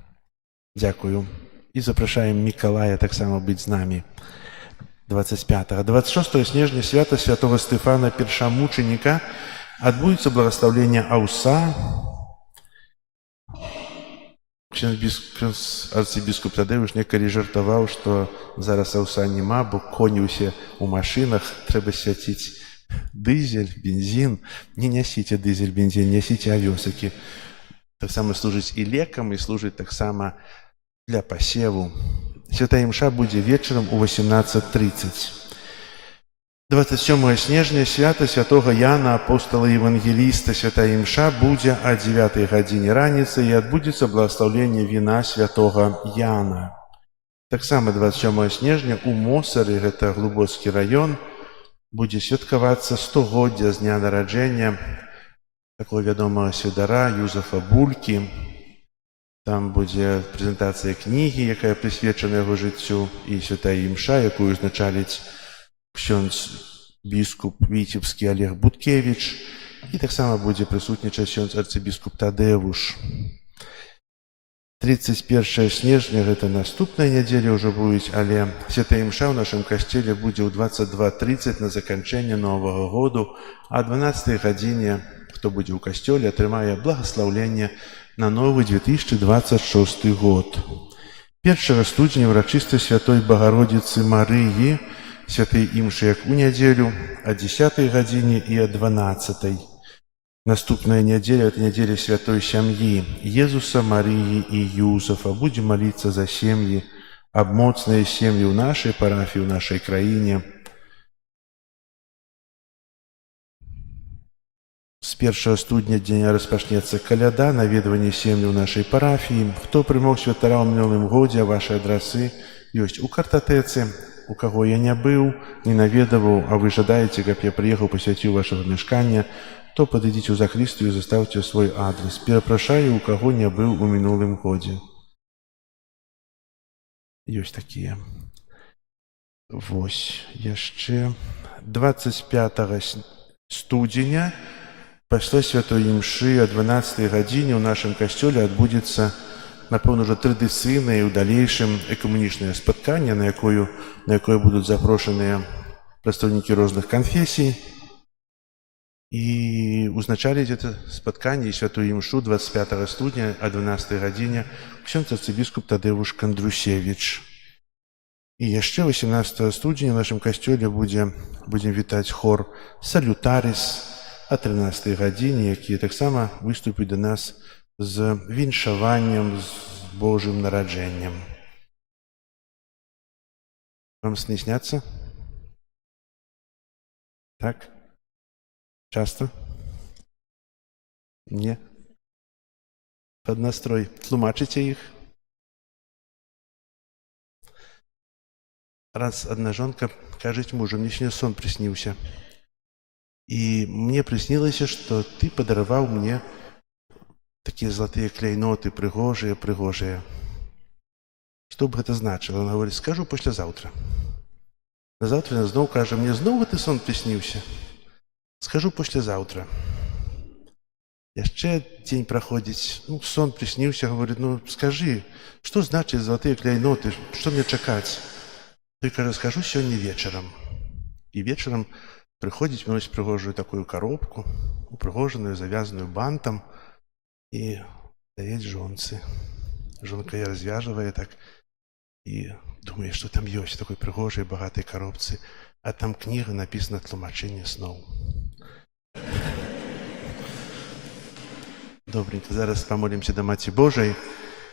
Дзякую. І запрашаем Мікалая таксама быць з намі 25. 26 снежня свята святого Стефана Першамучаніка адбудзецца благословление Ауса. Арцыбіскуп Тадеуш некалі жартаваў, што зараз Ауса няма, бо коні ўсе ў машынах, трэба свяціць дызель, бензин. Не нясіце дызель, бензин, нясіце авёсакі. Таксама служыць і лекам, і служыць таксама для пасеву. Святая імша будзе вечарам у 18:30. 27 снежня свята святого Яна, апостола і евангеліста. Святая імша будзе о 9 гадзіне раніцы і адбудзецца благословленне віна святого Яна. Таксама 27 снежня у Мосары, гэта Глубоцкі раён, будзе святкавацца 100годдзя з дня нараджэння такого вядомага святара Юзефа Булькі. Там будзе прэзентацыя кнігі, якая прысвечана яго жыццю, і святая імша, якую узначаліць ксёндз біскуп Віцебскі Олег Буткевіч, і таксама будзе прысутнічаць ксёндз арцыбіскуп Тадэвуш. 31 снежня, гэта наступная нядзеля ўжо будзе, але святая імша ў нашым касцеле будзе ў 22:30 на заканчэнне Новага году, а 12 гадзіне, хто будзе ў касцёле, атрымае благаслаўленне на новы 2026 год. 1 студзеня ўрачыстасць святой Багародзіцы Марыі, святай імшы як у нядзелю, о 10 гадзіне і о 12. Наступная нядзеля – это нядзеля святой сям'і Езуса, Марыі і Юзефа. Будзем маліцца за сем'і, аб моцныя сем'і ў нашай парафіі, ў нашай краіне. З 1 студня дня распачнецца каляда, наведванне сем'і ў нашай парафіі. Хто прымог святара ў мінулым годзе, вашы адрасы ёсць у картатэцы. У каго я не быў, не наведаваў, а вы жадаеце, каб я прыехаў, пасвяціў вашага мяшкання, то падыдзіце ў захрыстыю і застаўце свой адрас. Перапрашаю, у каго не быў у мінулым годзе. Ёсць такія. Вось, яшчэ 25 студзеня пасля святой імшы о 12 гадзіне ў нашым касцёле адбудзецца, напэўна, ўжо традыцыйнае і ў далейшым экуменічнае спатканне, на якое будуць запрошаныя прадстаўнікі розных канфесій. І узначаліць гэта спатканне і святую імшу 25 студня о 12 гадзіне ксёндз арцыбіскуп Тадэвуш Кандрусевіч. І яшчэ 18 студзеня ў нашым касцёле будзем вітаць хор «Салютарис» о 13 гадзіне, які таксама выступіць да нас з віншаваннем, з Божым нараджэннем. Вам сны сняцца? Так? Часто? Не? Пад настрой. Тлумачыце іх? Раз одна жонка кажуць мужу: мне сёння сон прысніўся. І мне прыснілася, што ты падараваў мне такія залатыя кляйноты, прыгожыя. Што б гэта значыла? Она говорит: скажу паслязаўтра. Назаўтра яна зноў кажа: мне зноў гэты сон прысніўся. Скажу паслязаўтра. Яшчэ дзень праходзіць. Сон прысніўся, говорит: скажы, што значыць залатыя кляйноты, што мне чакаць? Той кажа: скажу сёння вечарам. І вечарам прыходзіць, носіць прыгожую такую коробку, упрыгожаную, завязаную бантам, і дае жонцы. Жонка яе развяжвае так і думае, што там ёсць такой прыгожай, багатай коробцы, а там кніга, напісана тлумачэнне сноў. Добренько, зараз памолімся да Маці Божай.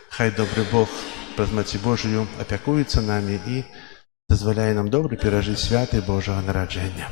Хай добры Бог праз Маці Божую апякуецца намі і дазваляе нам добра перажыць святы Божага нараджэння.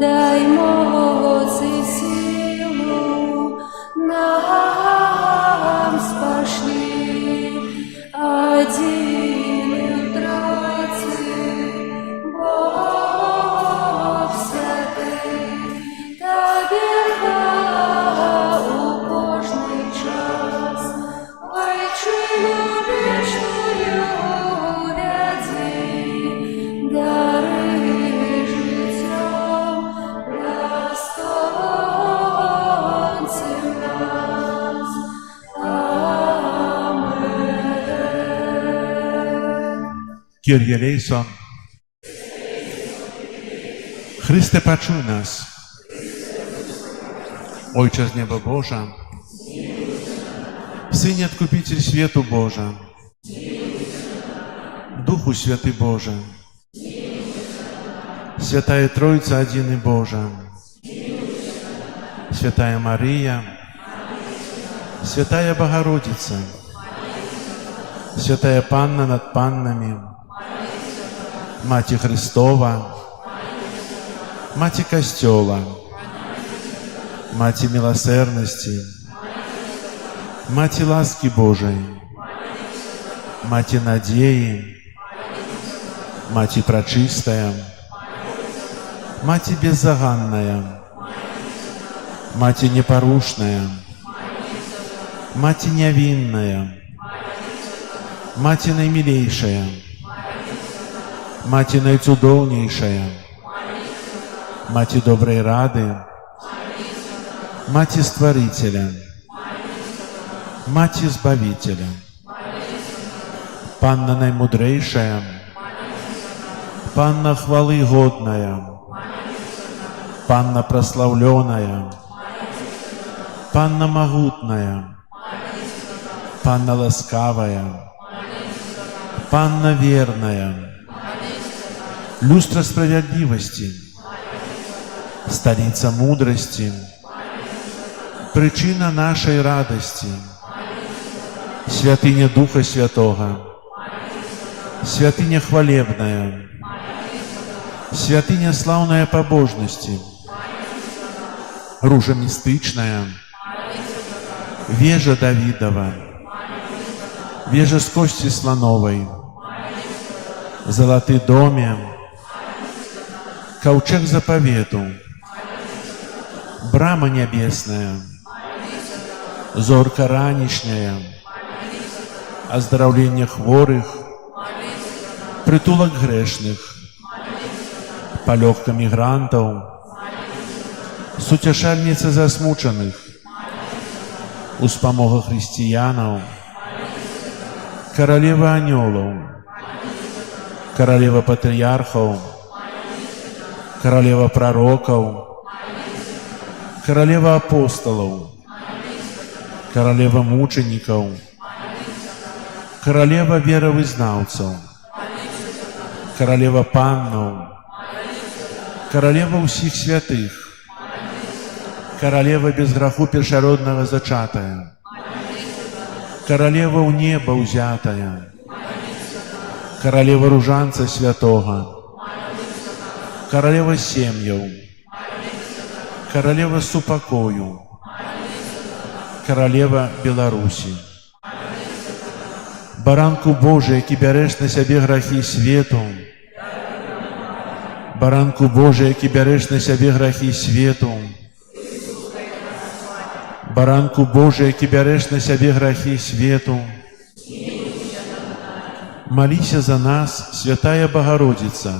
Дай моц и силу нам спошли, один и троицы, Бог святый. Kyrie eleison. Chryste, paczuj nas. Ojcze z nieba Boża, Synie Odkupiciel światu Boża, Duchu Święty Boże, Świętая Trójca Jedyny Boża, Świętая Maryja, Świętая Bogorodica, Świętая Panna nad Pannami, Macie Chrystowa, Macie Kościoła, Macie Miłosierności, Macie łaski Bożej, Macie nadziei, Macie Пречистая, Маті беззаганная, Маті непорушная, Маті невинная, Маті наимилейшая, Маті найцудовнейшая, Маті доброй рады, Маті Створителя, Маті Збавителя, Панна наймудрейшая, Панна хвалы годная, Панна прославленная, Панна могутная, Панна ласкавая, Панна верная, люстра справедливости, столица мудрости, причина нашей радости, святыня Духа Святого, святыня хвалебная, святыня славная побожности, ружа мистычная, вежа Давидова, вежа с кости слоновой, золотый доме, ковчег заповету, брама небесная, зорка ранішняя, оздоровление хворых, притулок грешных, палёгка мигрантов, сутешальница засмученных, успомога християнов, королева анёлов, королева патриархов, королева пророков, королева апостолов, королева мучеников, королева веровызнавцев, королева паннов, королева всех святых, королева без греху першородного зачатая, королева у неба узятая, королева ружанца святого, королева семьев, королева супокою, королева Беларуси. Баранку Божий, який береш на себе грехи свету, Баранку Божий, який береш на себе грехи свету, Баранку Божий, який береш на себе грехи свету, молися за нас, Святая Богородица.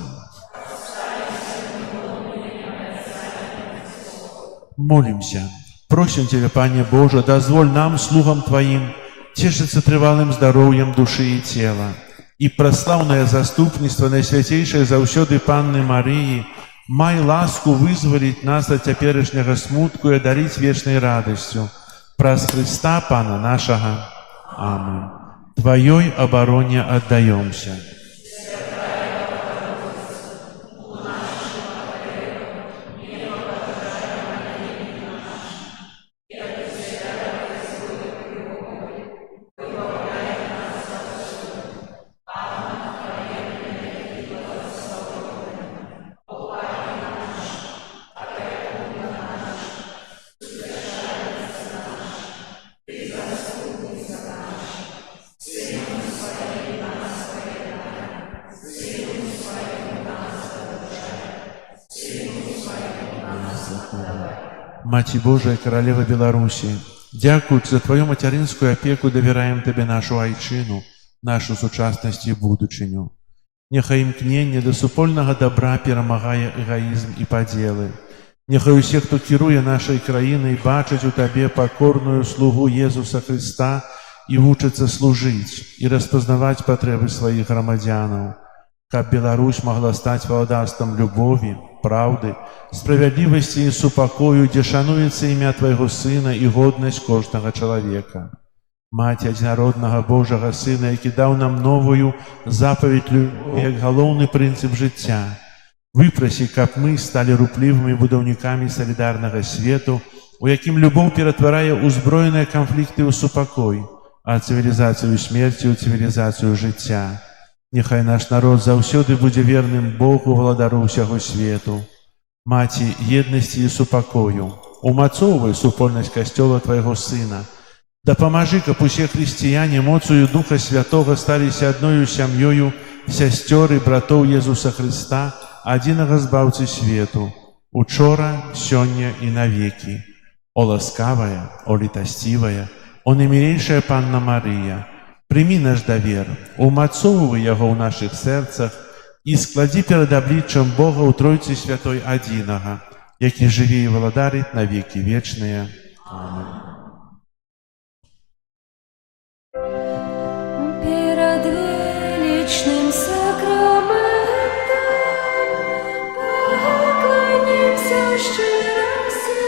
Молимся. Просим Тебя, Пане Боже, дозволь нам, слугам Твоим, тешиться тривалым здоровьем души и тела, и прославное заступництво Найсвятейшей заўсёды Панны Марии, май ласку вызволить нас от теперешнего смутку и одарить вечной радостью. Праз Христа Пана нашего. Аминь. Твоей обороне отдаемся. Маті Божия, Королева Беларуси, дякую за Твою материнскую опеку, доверяем Тебе нашу айчину, нашу сучасность и будучыню. Нехай імкнення до супольного добра перемагає эгоизм и поделы. Нехай усе, хто кіруе нашей краиной, бачать у Тебе покорную слугу Иисуса Христа и вучаться служить, и распознавать потребы своих громадянов. каб Беларусь могла стать володарством любови, правды, справедливости и супокою, где шануется имя Твоего Сына и годность каждого человека. Мать одинародного Божьего Сына, які даў нам новую заповедь любви, як галоўны прынцып жыцця. Выпроси, каб мы стали руплівымі будаўнікамі солідарнага свету, у якім любоў ператварае узброеныя канфлікты ў супакой, а цывілізацыю смерці ў цывілізацыю жыцця. Няхай наш народ заўсёды будзе верным Богу, владару ўсяго свету. Маці еднасці і супакою, умацоўвай супольнасць касцёла Твайго Сына. Дапамажы, каб усе хрысціяне моцою Духа Святога сталіся адною сям'ёю сясцёр і братоў Езуса Хрыста, адзінага збаўцы свету, учора, сёння і навекі. О ласкавая, о літасцівая, о немілейшая Панна Марыя, прымі наш давер, умацоўвай яго ў нашых сэрцах і складзі перад абліччам Бога ў Тройцы Святой адзінага, які жыве і валадарыць на векі вечныя. Амин. Перед величным сакраментом поклонимся щиро все,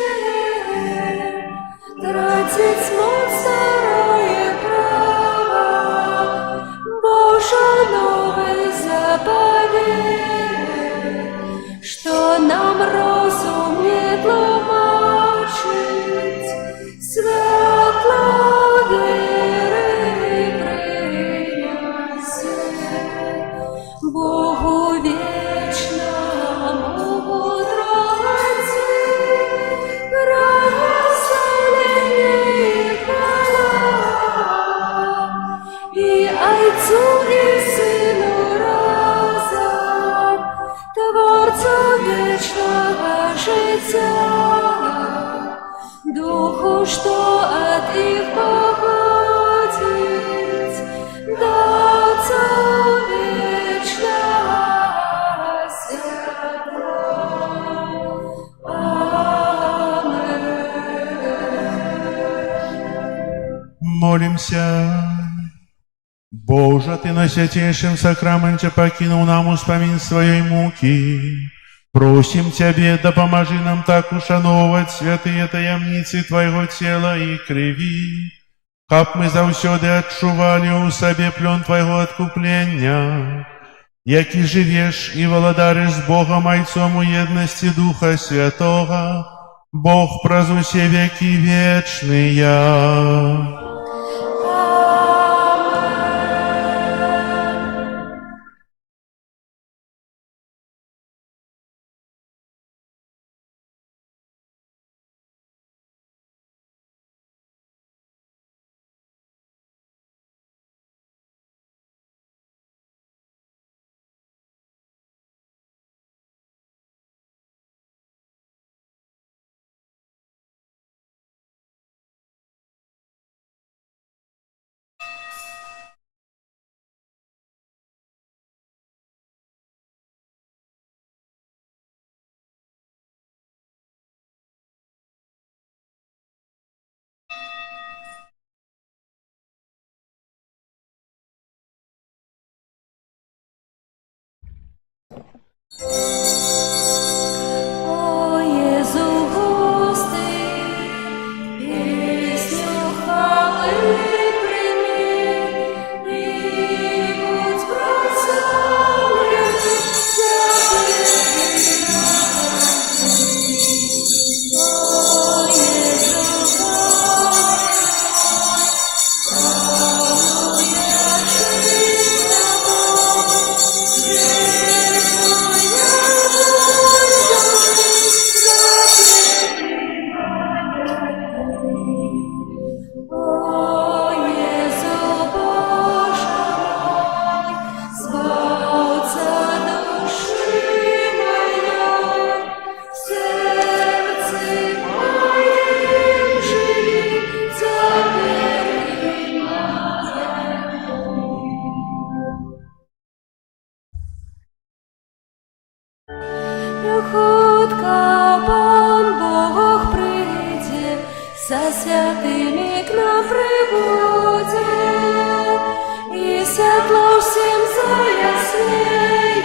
тратить моц второе право, Божа новый заповедь, что нам разум не тлумачить, светло веры принеси, Богу вечному мудрости, прославление и хвала, и Отцу и Сыну разом, Творцу вечного життя, Духу, что от их походит, даться вечного святла. Аминь. Молимся. Боже, Ты на святейшем сакраменте покинул нам успомин своей муки. Просим Тебе, да поможи нам так ушановывать святые таямницы Твоего тела и крови, каб мы заўсёды адчували у сабе плён Твоего откупления, які живешь и валадариш с Богом Отцом у едности Духа Святого, Бог праз усе веки вечные. О Єзу гости, пісню хвали прийми, і будь прославлений святий ім'я. О Єзу хутка Пан Бог прийде, со святыми к нам прибудет, и світло всім заясніє.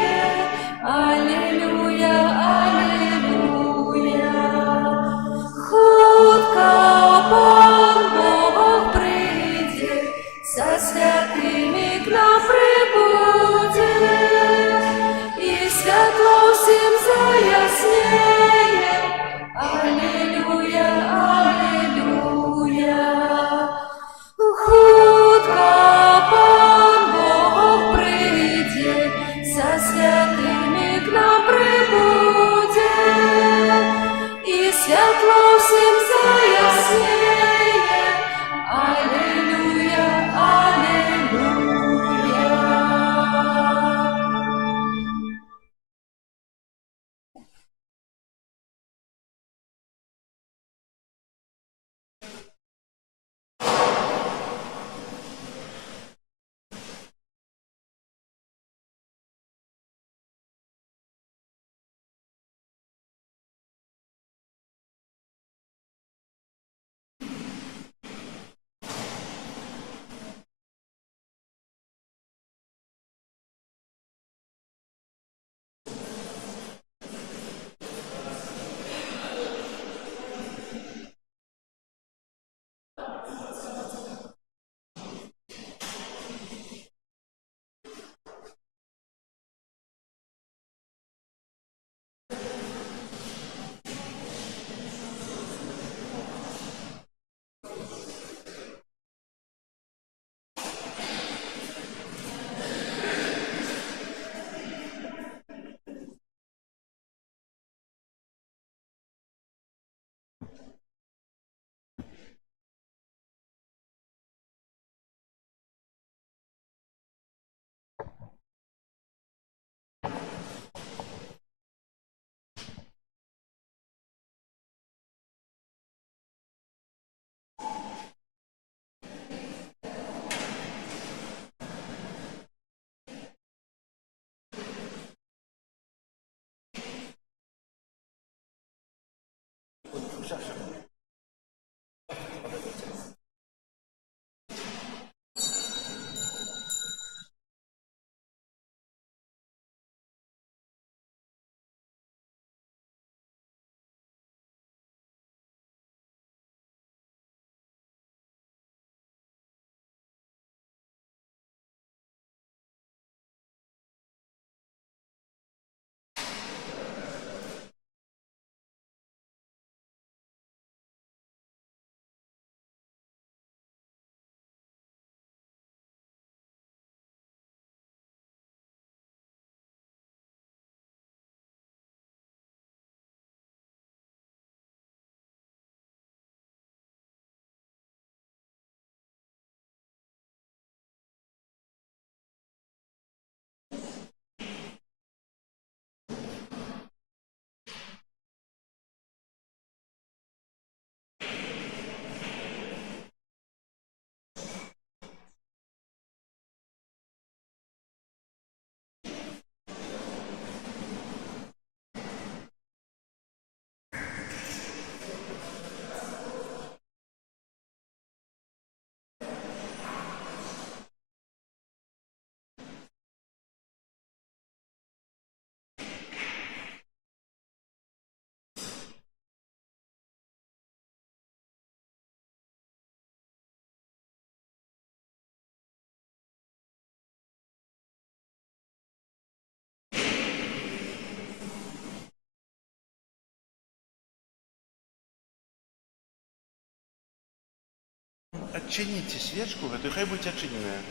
Отчините свечку, эту, хай будет отчиненная.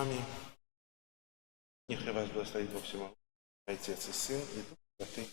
Аминь. Нехай вас благословит во всем, Отец и Сын и Дух Святый.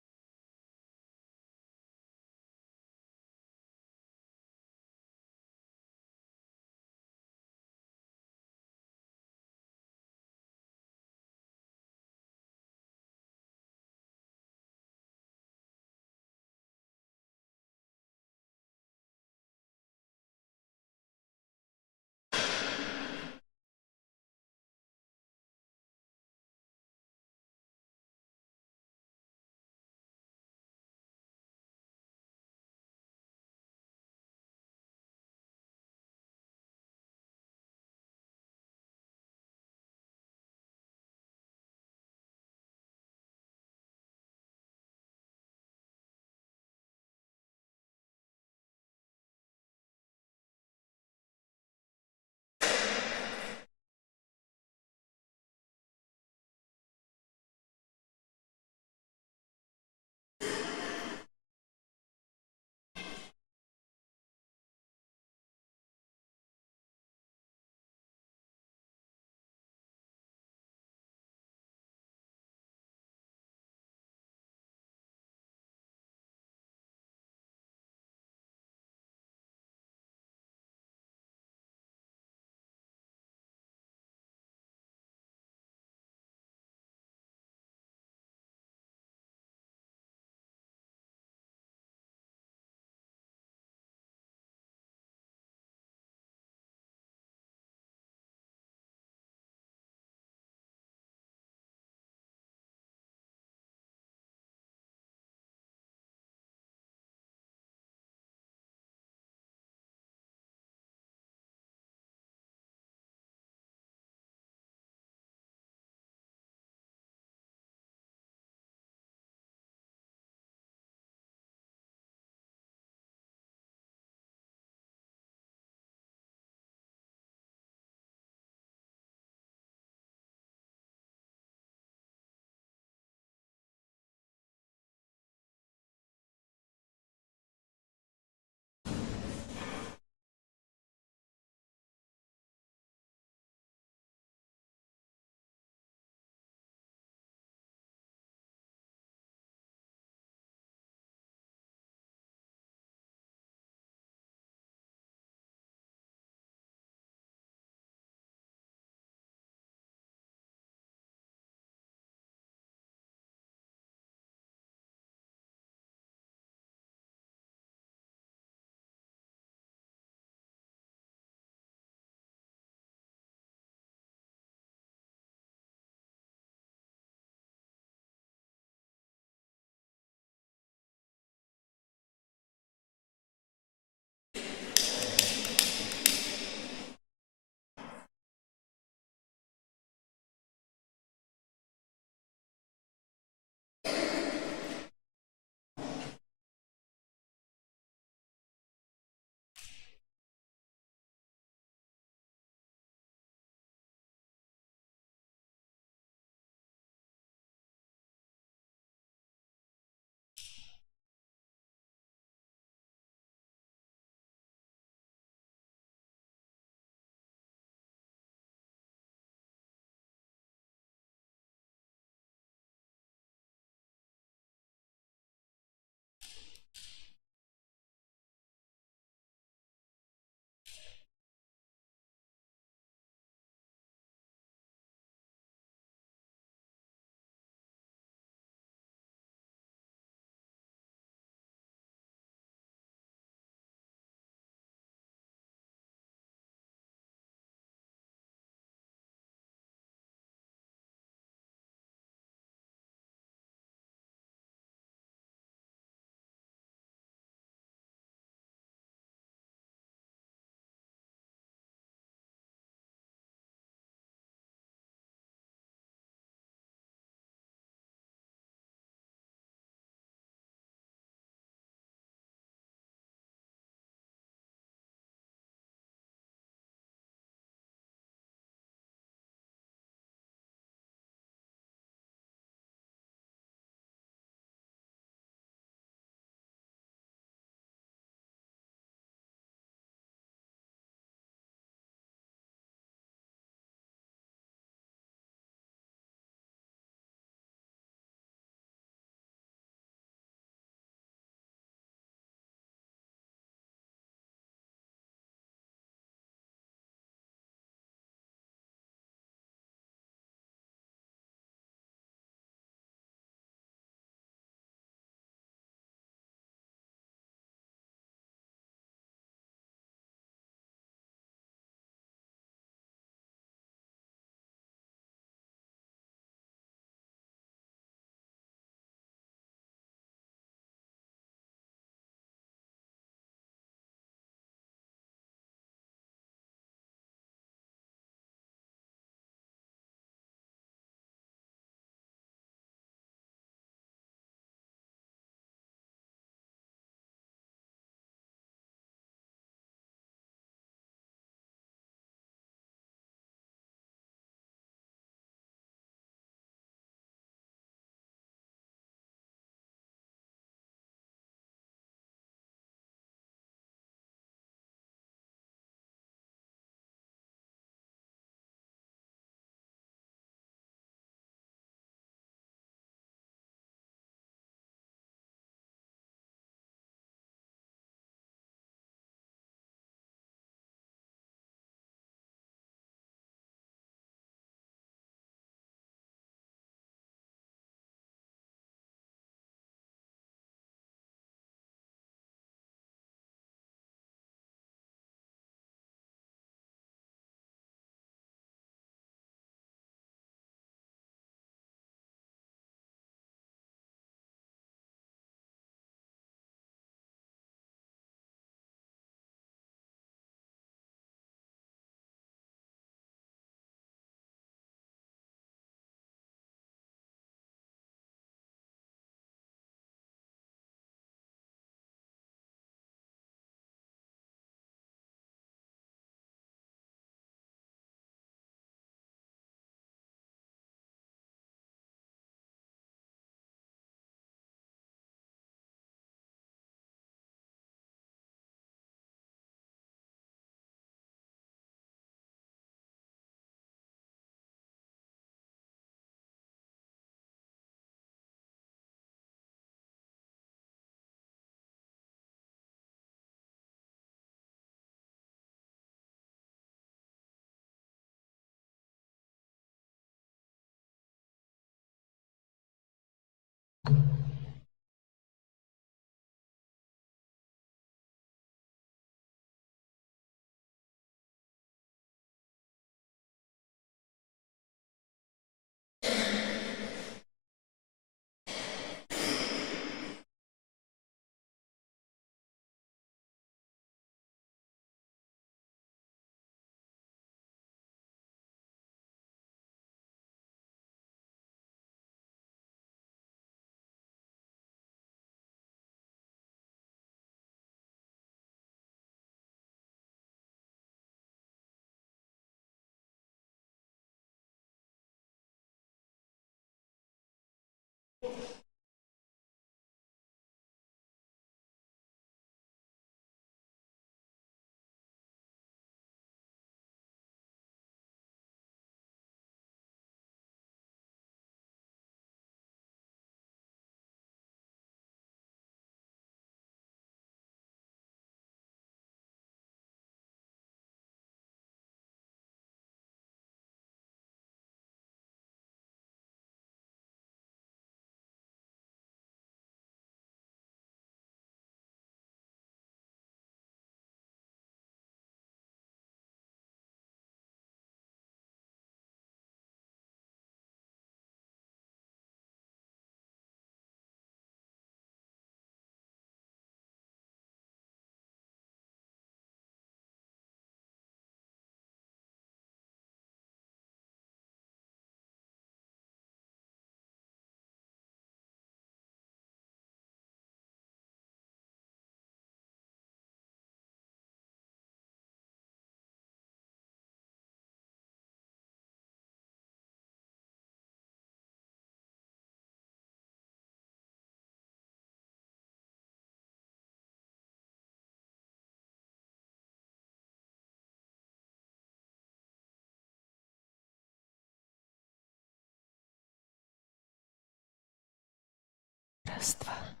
Раз, два.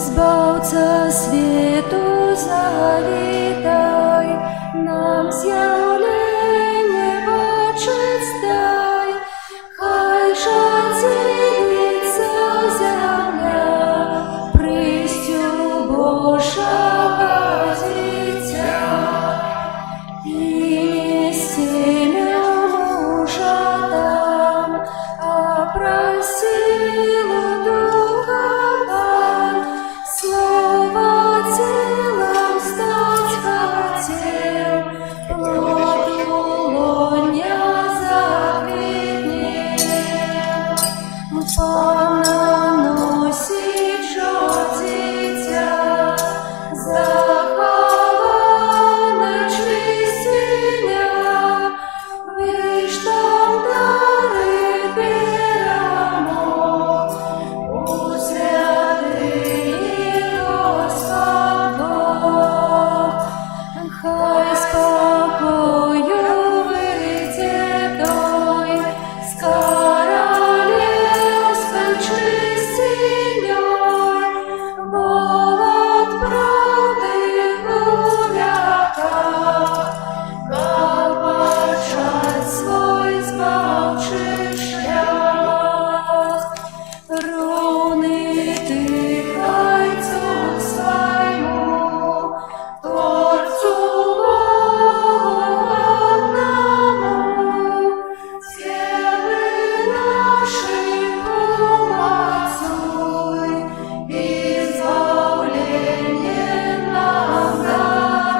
Zbawca світу завітай, нам з'явлення бачить дай, хай же цілиться земля, пристю Божого дитя, і не семя мужа там, а просилу Духа Пан, слово телом стать хотел, плод лоня заквітнел. Пана носить жо дитя, заховане чистиня, віж там дари перемог, у святині Господь Бог. Хай спокою вийде той з королівською чистиною, молод правди в веках, как почать свой збавчий шлях. Руни дихайцю своєму, Творцу Богу одному, силы наши помазуй, избавление нам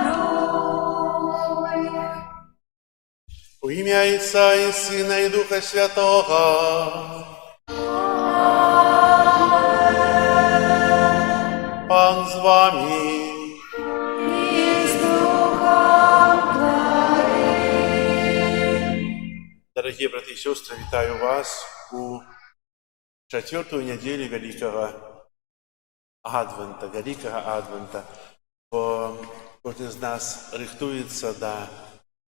даруй. У ім'я Отця і Сина і Духа Святого. Пан з вами. И с Духом Твоим. Дорогие братья и сестры, вітаю вас у четвертую неделю Великого Адвента, бо кожен з нас рихтується до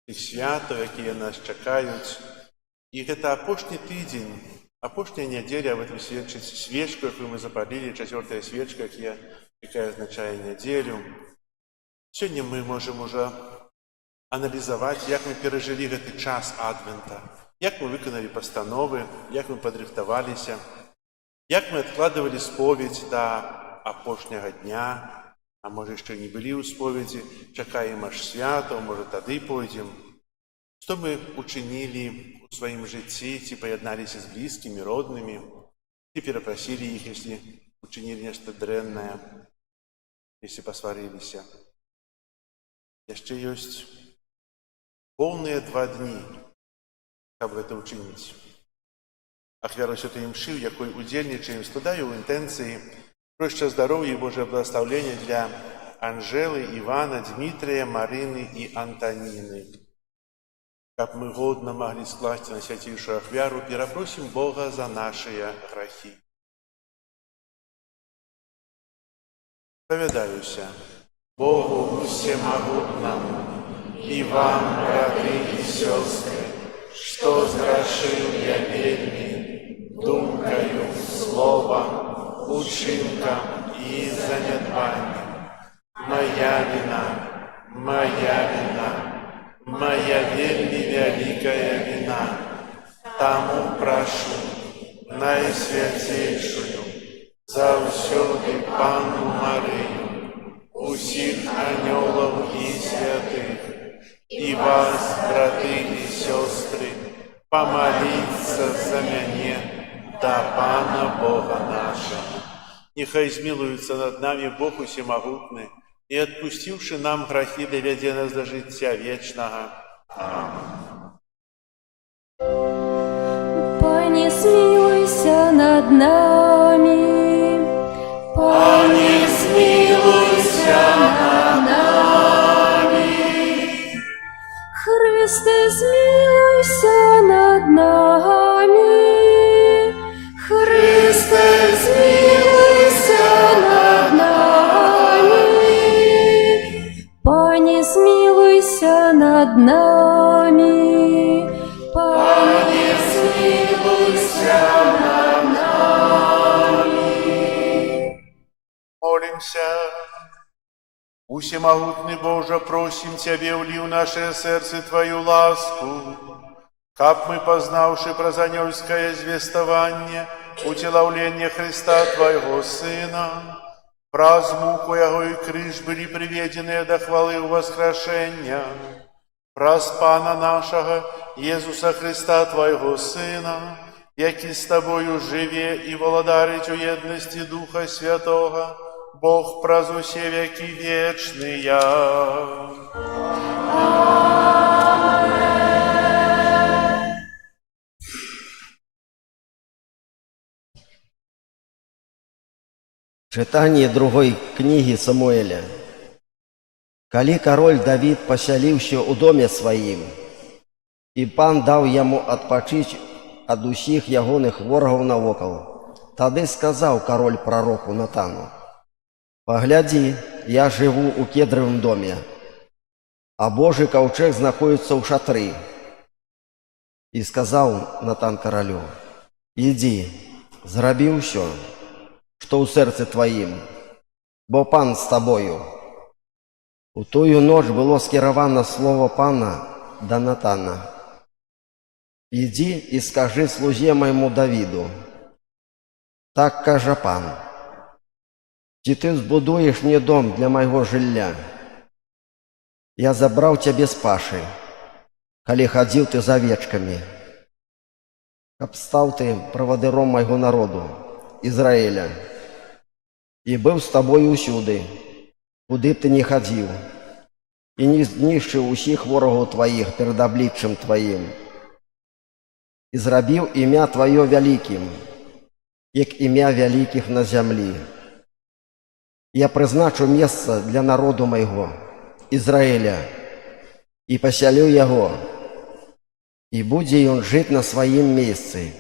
тих святів, які нас чекають. І це апошній тиждень, апошня неделя в этом свечку, яку ми запалили, четвертая свечка, яка означає неделю. Сьогодні ми можемо вже аналізувати, як ми пережили цей час Адвента, як ми виконали постанови, як ми підрихтувалися, як ми відкладували сповідь до апошнього дня, а може ще не були у сповіді, чекаємо аж свято, може тоді пойдемо. Що ми учинили у своєму житті, ці поєдналися з близькими, родними, ці перепросили їх, якщо учинили нечто дренне, якщо посварилися. Jeszcze jest pełne 2 dni, aby to uczynić. Ofiara Świętej Mszy, w jakiej udzielniczymy, składają intencje prościa zdrowia i Boże błogosławienia dla Anżeli, Iwana, Dmitrija, Maryny i Antoniny. Как мы годно могли скласть на святейшую офиару, перепросим Бога за наши грехи. Поведаюся Богу всемогутному и вам, братья и сестры, что сгрешил я вельми, думкою, словом, учинком и занедбанием. Моя вельми великая вина. Тому прошу найсвятейшую, завсёды Панну Марию, усіх анёлов и святых, и вас, браты и сестры, помолиться за меня до Пана Бога нашего. Нехай змилуется над нами Бог усемогутный, и отпустивший нам грехи, доведе нас до життя вечного. Аминь. Пане, смилуйся над нами. Пане, смилуйся над нами. Христе, смилуйся над нами. Христе, смилуйся над нами. Пане, смилуйся над нами. Усемогутный Боже, просим Тебе, вли в наше сердце Твою ласку, как мы, познавши прозанёльское звествование, утеловление Христа Твоего Сына, праз муку Его и крыж были приведены до хвалы в воскрешения, праз Пана нашего, Иисуса Христа Твоего Сына, який с Тобою живе и володарить у едности Духа Святого, Бог праз усе веки вечные. Читание другой книги Самуэля. Коли король Давид поселился у доме своим, и пан дал ему отпочить от усіх ягоных ворогов навокал, тады сказал король пророку Натану: «Погляди, я живу у кедровом доме, а Божий ковчег находится у шатры». И сказал Натан королю: «Иди, зроби усё, что у сердце твоим, бо пан с тобою». У тую ночь было скеровано слово пана до Натана: «Иди и скажи слуге моему Давиду, так каже пан, чи ты збудуешь мне дом для моего жилья? Я забрал тебе с паши, коли ходил ты за овечками, каб стал ты проводыром моего народу, Израиля, и был с тобой усюды, куды б ты не ходил, и не знищив усіх ворогов твоих перед обличием твоим, и зробил имя твое великим, як имя великих на земли. Я призначу место для народу моего, Израиля, и поселю его, и буде он жить на своем месте,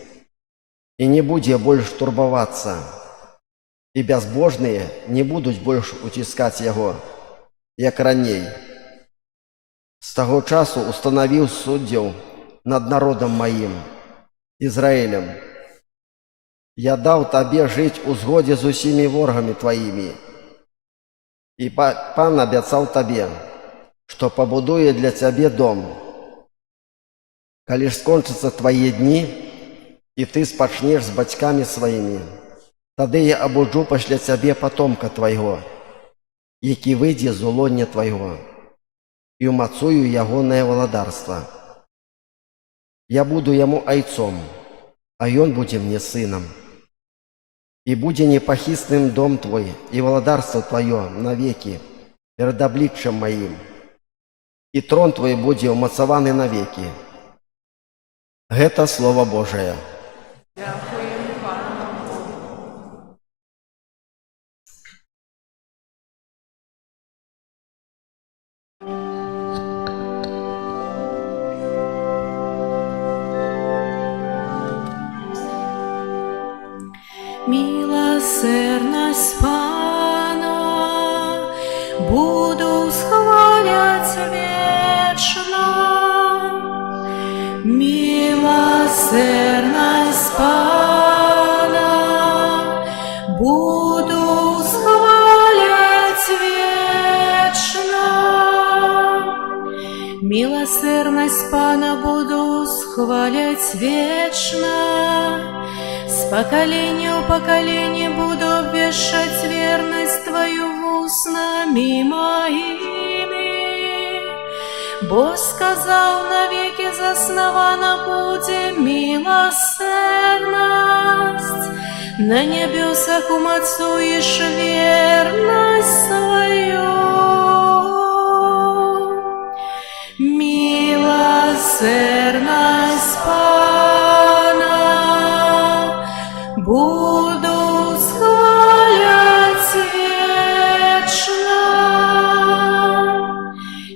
и не буде больше турбоваться, и безбожные не будут больше утискать его, як раней. С того часу установил суддів над народом моим, Израилем. Я дал тебе жить у згоді з усіми ворогами твоими. И пан обещал тебе, что побудует для тебя дом. Коли ж скончатся твои дни, и ты спочнешь с батьками своими, тогда я обуджу пошля тебе потомка твоего, який выйдет з улоння твоего, и умацую ягонное владарство. Я буду ему ойцом, а он будет мне сыном. И буде непохитным дом твой, и владарство твое навеки, перед обличием моим, и трон твой буде умацованный навеки». Это Слово Божие. Милосердность Пана буду схвалять вечно. Милосердность Пана буду схвалять вечно. Милосердность Пана буду схвалять вечно. С поколения в поколение буду обвешать верность Твою устами моими. Бог сказал, навеки заснована будет милосердность, на небесах умацуешь верность свою. Милосердность буду схвалять вечно.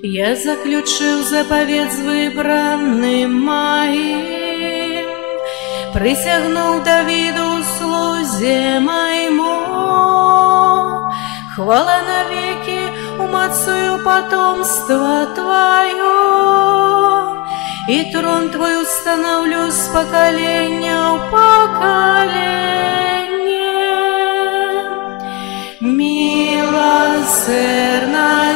Я заключил заповедь с выбранным моим, присягнул Давиду слузе моему. Хвала навеки умацую потомство твое, и трон твой установлю с поколения в поколение. Милосердность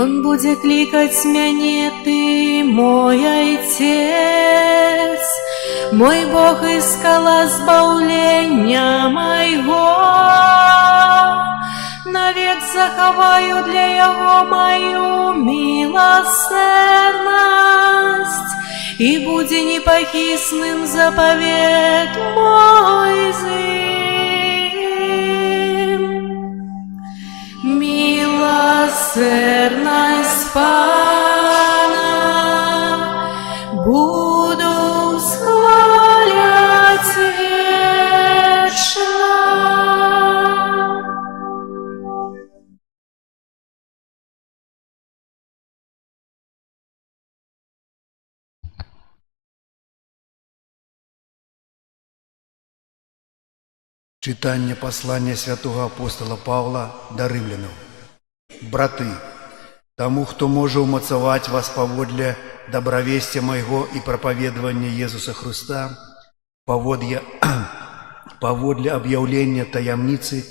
Ён будзе клікаць мяне, ты мой Айцец, мой Бог і скала збаўлення майго. Навек захаваю для яго маю міласерднасць, і будзе непахісным запавет мой з ім. Милосердность Пана буду схвалять вечно. Читання послання святого апостола Павла до римлянам. Браты, тому, хто може умацаваць вас паводле добровестия майго и проповедования Иисуса Христа, паводле объявления таямницы,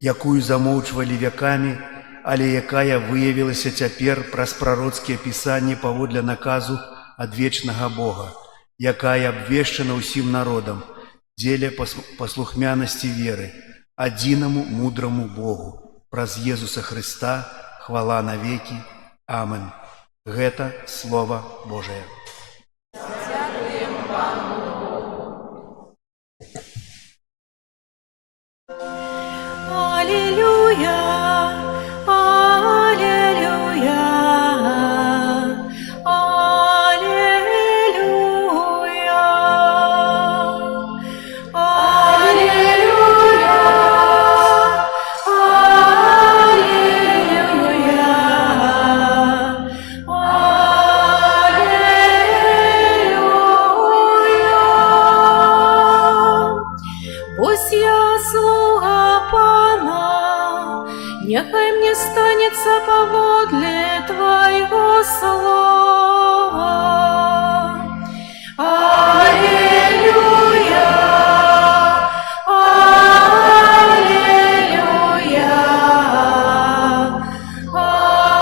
якую замоўчвалі веками, але якая выявілася цяпер праз пророцкія пісанні паводле наказу ад вечнага Бога, якая абвешчана ўсім народам, дзеля паслухмянасці веры, адзінаму мудраму Богу, праз Иисуса Христа, хвала навеки. Амен. Гэта Слово Божие. Аллилуйя, аллилуйя, аллилуйя, аллилуйя, аллилуйя. Вось я слуга Пана, нехай мне станется паводле Твоего слова. Аллилуйя, аллилуйя, аллилуйя.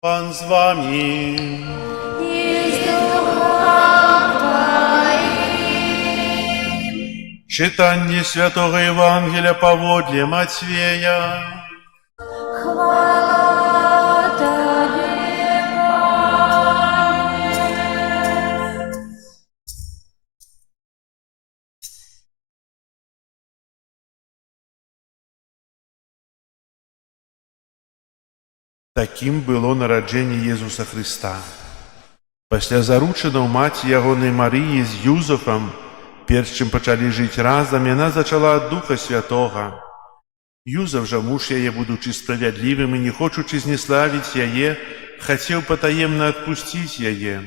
Пан з вами. Читание Святого Евангелия поводле Матвея. Хвала Тебе, Пане. Таким было нараджэнне Иисуса Христа. Пасля заручынаў маці ягонай Марыі з Юзафам, перш чым пачалі жыць разам, яна зачала ад Духа Святога. Юзаф жа, муж яе, будучы справядлівым і не хочучы зніславіць яе, хацеў патаемна адпусціць яе.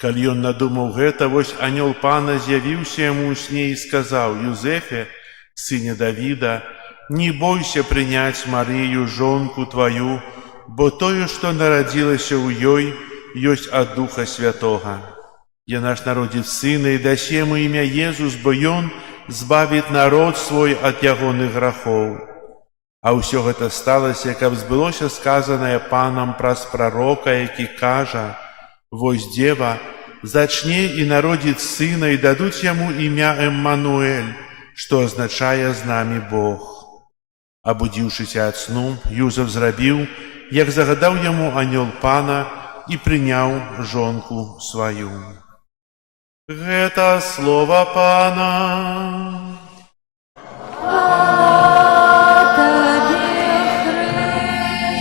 Калі ён надумаў гэта, вось анёл Пана з'явіўся яму ў сне і сказаў: «Юзефе, сыне Давіда, не бойся прыняць Марыю, жонку тваю, бо тое, што нарадзілася ў ёй, ёсць ад Духа Святога. Яна ж народзіць сына і дасе яму імя Езус, бо ён збавіць народ свой ад ягоных грахоў». А ўсё гэта сталася, каб збылося сказанае Панам праз прарока, які кажа: «Вось дева зачне і народзіць сына, і дадуць яму імя Эммануэль, што азначае «з намі Бог». Абудзіўшыся ад сну, Юзаф зрабіў, як загадаў яму анёл Пана, і прыняў жонку сваю. Гэта слова Пана. Хвала Тебе,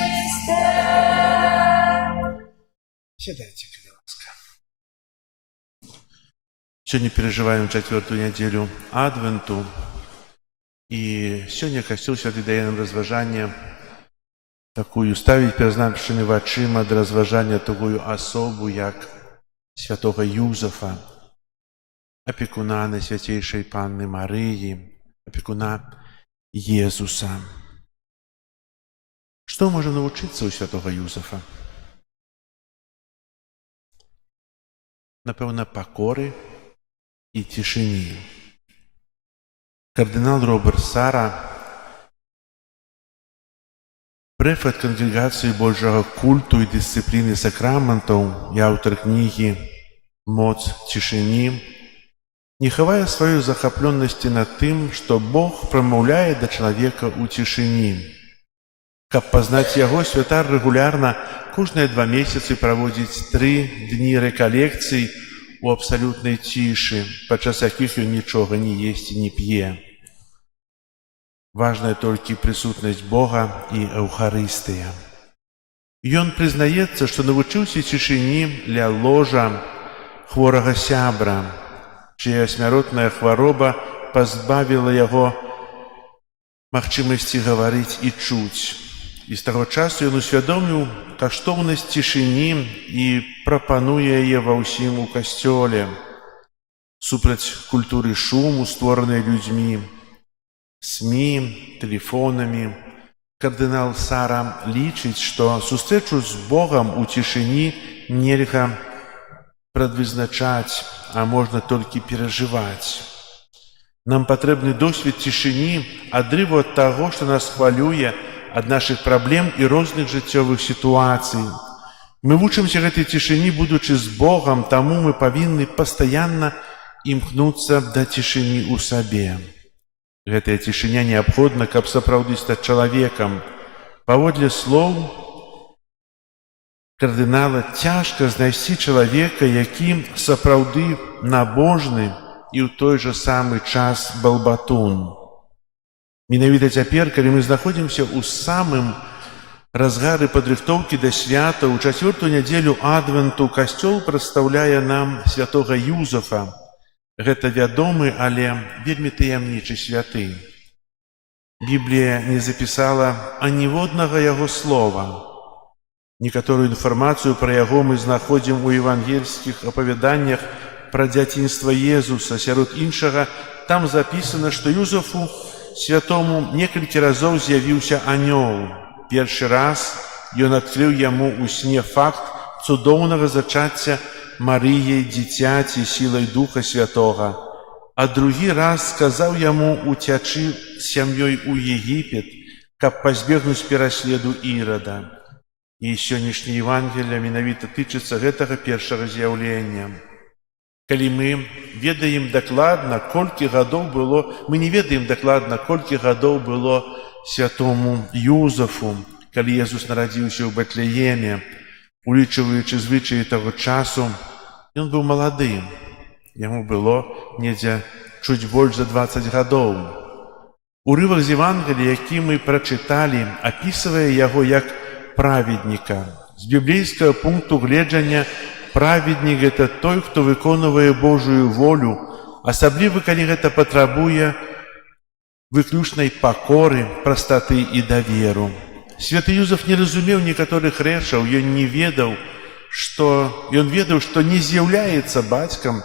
Христе. Сядайте, коли ласка. Сегодня переживаем 4-ю неделю Адвенту. И сегодня Касцёл Святый дае нам разважанне такую, ставить перед нашими вачыма для разважання такую особу, як святого Юзафа, опекуна Найсвятейшей Панны Марыі, опекуна Езуса. Что мы можем научиться у святого Юзафа? напэўна, пакоры і цішыні. Кардынал Роберт Сара, прэфект Кангрэгацыі Божага культу і дысцыпліны сакраментаў і аўтар кнігі «Моц цішыні», не хавае сваёй захапленасці над тым, што Бог прамаўляе да чалавека ў цішыні. Каб пазнаць яго, святар рэгулярна кожныя 2 месяцы праводзіць 3 дні рэкалекцый у абсалютнай цішы, падчас якіх ён нічога не есць і не п'е. Важная толькі прысутнасць Бога і эўхарыстыя. Ён прызнаецца, што навучыўся цішыні ля ложа хворага сябра, чыя смяротная хвароба пазбавіла яго магчымасці гаварыць і чуць. І з таго часу ён усвядоміў каштоўнасць цішыні і прапануе яе ва ўсім у касцёле, супраць культуры шуму, створанай людзьмі, СМІ, тэлефонамі. Кардынал Сара лічыць, што сустрэчу з Богам у цішыні нельга прадвызначаць, а можна толькі перажываць. Нам патрэбны досвед цішыні, адрыву ад таго, што нас хвалюе, ад нашых праблем і розных жыццёвых сітуацый. Мы вучымся гэтай цішыні, будучы з Богам, таму мы павінны пастаянна імкнуцца да цішыні ў сабе. Гэтая цішыня неабходна, каб сапраўды стаць чалавекам. Паводле слоў кардынала, цяжка знайсці чалавека, які сапраўды набожны і ў той жа самы час балбатун. Менавіта цяпер, калі мы знаходзімся ў самым разгары падрыхтоўкі да свята, у 4-ю нядзелю адвенту касцёл прадстаўляе нам святога Юзафа. Гэта вядомы, але вельмі таямнічы святы. Біблія не запісала аніводнага яго слова. Некаторую інфармацыю пра яго мы знаходзім у евангельскіх апавяданнях пра дзяцінства Езуса. Сярод іншага, там запісана, што Юзафу святому некалькі разоў з'явіўся анёл. Першы раз ён адкрыў яму ў сне факт цудоўнага зачацця Марыяй дзіцяці сілай Духа Святога, а другі раз сказаў яму уцячы з сям'ёй у Егіпет, каб пазбегнуць пераследу Ірада. І сённяшняе Евангелие менавіта тычыцца гэтага першага з'яўлення. Калі мы ведаем дакладна, колькі гадоў было, мы не ведаем дакладна, колькі гадоў было святому Юзафу, калі Езус нарадзіўся ў Бэтлееме. Улічваючы звычаі таго часу, ён быў маладым. Яму было недзе чуць больш за 20 гадоў. Урывак з Евангелія, які мы прачыталі, апісвае яго як праведніка. З біблейскага пункту гледжання праведнік – гэта той, хто выконвае Божую волю, асабліва калі гэта патрабуе выключнай пакоры, прастаты і даверу. Святы Юзаф не разумеў некаторых рэчаў, ён ведаў, што не з'яўляецца бацькам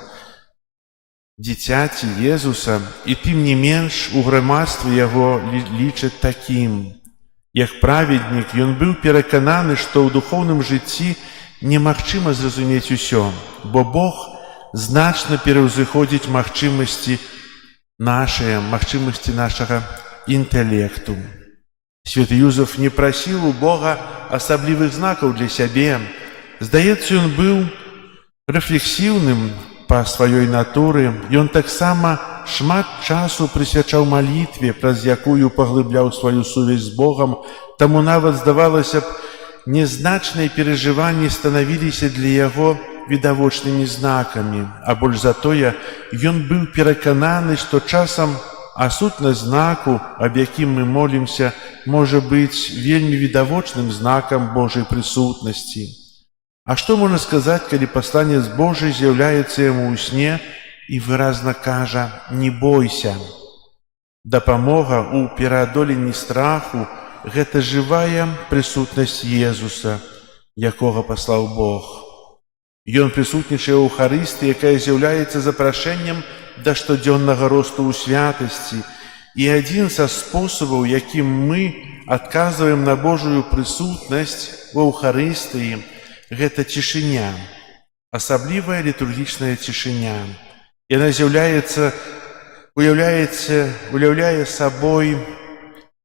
дзіцяці Езуса, і тым не менш у грамадстве яго лічаць такім. Як праведнік, ён быў перакананы, што ў духоўным жыцці немагчыма зразумець усё, бо Бог значна пераўзыходзіць магчымасці нашага інтэлекту. Святы Юзаф не прасіў у Бога асаблівых знакаў для сябе. Здаецца, ён быў рэфлексіўным па сваёй натуры. Ён таксама шмат часу прысвячаў малітве, праз якую паглыбляў сваю сувязь з Богам, таму нават, здавалася б, незначныя перажыванні станавіліся для яго відавочнымі знакамі, а больш за тое, ён быў перакананы, што часам сутнасць знаку, аб якім мы молімся, можа быць вельмі відавочным знакам Божай прысутнасці. А што можна сказаць, калі пасланец Божий з'яўляецца яму ў сне і выразна кажа: «Не бойся». Дапамога ў пераадоленні страху – гэта жывая прысутнасць Езуса, якога паслаў Бог. Ён прысутнічае ў Эўхарыстыі, якая з'яўляецца запрашэннем да штодзённага росту ў святасці. І адзін са спосабаў, якім мы адказваем на Божую прысутнасць у Эўхарыстыі, гэта цішыня. асаблівая літургічная цішыня. Яна уяўляе сабой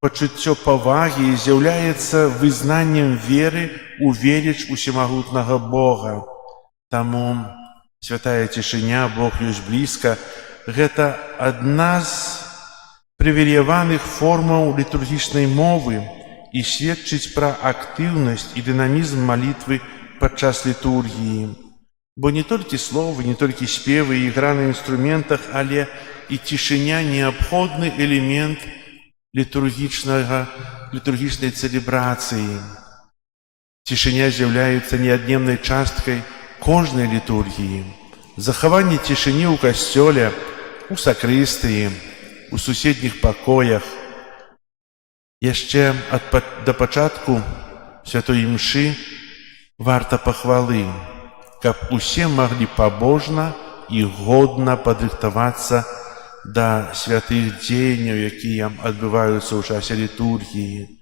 пачуццё павагі і з'яўляецца вызнаннем веры ў веліч усемагутнага Бога. Таму святая цішыня, Бог ёсць блізка, гэта адна з прывілеяваных формаў літургічнай мовы і сведчыць пра актыўнасць і дынамізм малітвы падчас літургіі. Бо не толькі словы, не толькі спевы і ігра на інструментах, але і цішыня неабходны элемент літургічнай цэлебрацыі. Цішыня з'яўляецца неад'емнай часткай кожнай літургіі. Захаванне цішыні ў касцёле, у сакрыстыі, у суседніх пакоях. Яшчэ да пачатку святой імшы варта пахвалы, каб усе маглі пабожна і годна падрыхтавацца да святых дзеянняў, якія адбываюцца ў часе літургіі.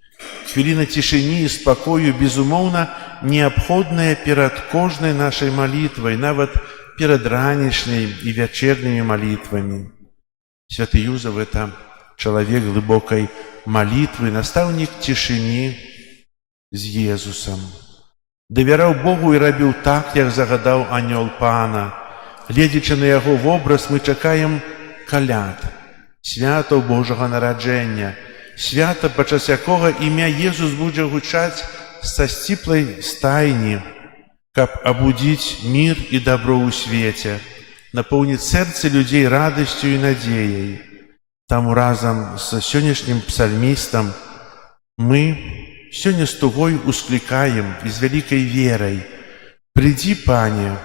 Хвіліна цішыні і спакою, безумоўна, неабходная перад кожнай нашай малітвай, нават перад ранішняй і вячэрнымі малітвамі. Святы Юзеф – это чалавек глыбокай малітвы, настаўнік цішыні з Езусам. Давяраў Богу і рабіў так, як загадаў анёл Пана. Гледзячы на яго вобраз, мы чакаем каляд, святаў Божага нараджэння, свята, падчас якога імя Езус будзе гучаць са сціплай стайні, каб абудзіць мір і дабро ў свеце, напоўніць сэрцы людзей радасцю і надзеяй. Таму разам з сённяшнім псальмістам мы сёння з тугой усклікаем і з вялікай верай: «Прыдзі, Пане,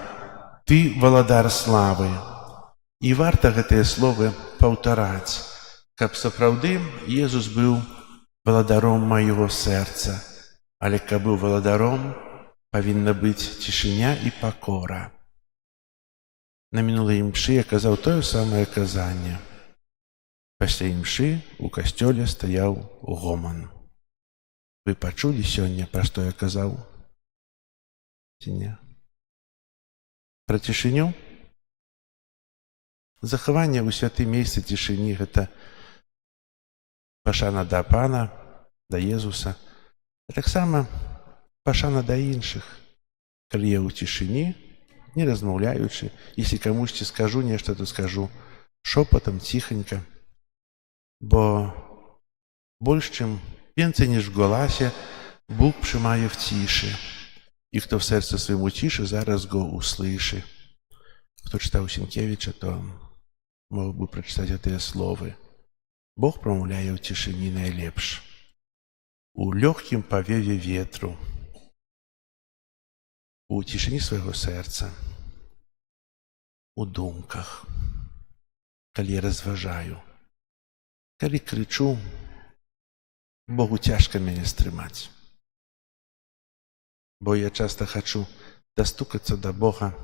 Ты валадар славы». І варта гэтыя словы паўтараць, каб сапраўды Езус быў валадаром майго сэрца. Але каб быў валадаром, павінна быць цішыня і пакора. На мінулай імшы я казаў тое самае казанне. Пасля імшы ў касцёле стаяў гоман. Вы пачулі сёння, пра што я казаў? Ці не? Пра цішыню? Захаванне ў святым месцы цішыні – гэта пашана да Пана, да Езуса, а таксама пашана да іншых. Калі я ў цішыні, не размаўляючы, если камусьці скажу нешта, то скажу шопатам, ціханька, бо больш чым więcej niż w głosie Bóg przymaje w ciszy. I kto w sercu swym uciszy, zaraz go usłyszy. Kto czytał Sienkiewicza, to mógłby przeczytać te słowy. Bóg pромовляє w ciszy najlepszy. U lегkim powiewie wietru, u ciszy swojego serca, u duмках, kiedy rozważаю, kiedy kryczу, Богу цяжка мяне стрымаць. Бо я часта хачу дастукацца да Бога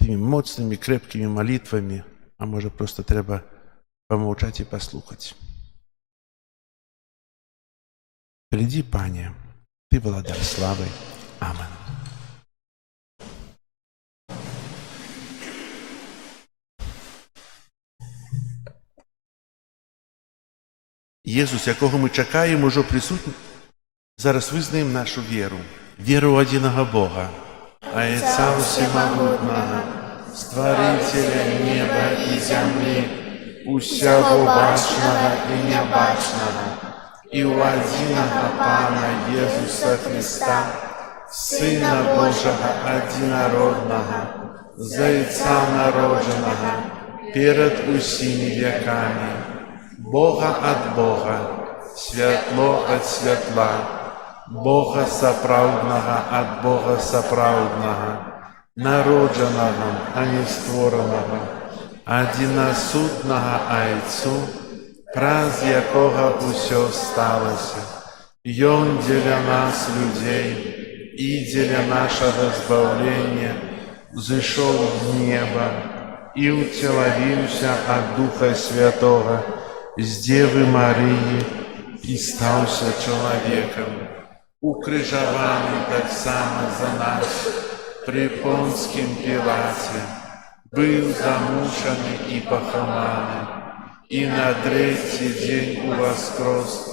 тымі моцнымі, крэпкімі малітвамі, а можа, проста трэба памаўчаць і паслухаць. Прыдзі, Пане, Ты валадар славы. Амен. Езус, якого ми чекаємо, ужо присутній. Зараз визнаємо нашу віру. Віру в одиного Бога, Отца Всемогутного, Створителя неба и земли, усяго бачного и небачного, и у одиного Пана Иисуса Христа, Сына Божьего одинородного, Зайца народженого, перед усими веками, Бога от Бога, святло от святла, Бога соправдного от Бога соправдного, народженого, а не створенного, одиносутного Отцу, праз якого усё сталося. И Он для нас, людей, и для нашего избавления, взошел в небо и утеловился от Духа Святого с Девы Марии и стался человеком, укрыжованный так само за нас, при Понским Пилате, был замучены и похроманы, и на третий день увоскрес,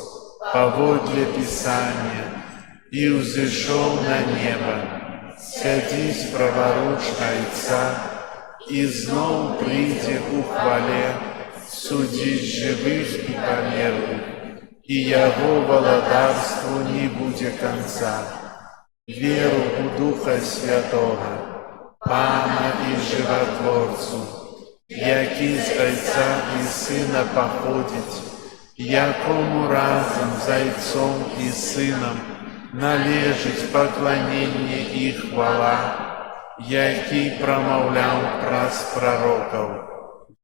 поводле Писания, и взошел на небо, сядись праворуч Отца, и знов прийде у хвале судить живых и померлых, и Его владарству не будет конца. Веру у Духа Святого, Пана и Животворцу, який з Отца и Сына походит, якому разом з Отцом и Сыном належить поклонение и хвала, який промовлял праз пророков.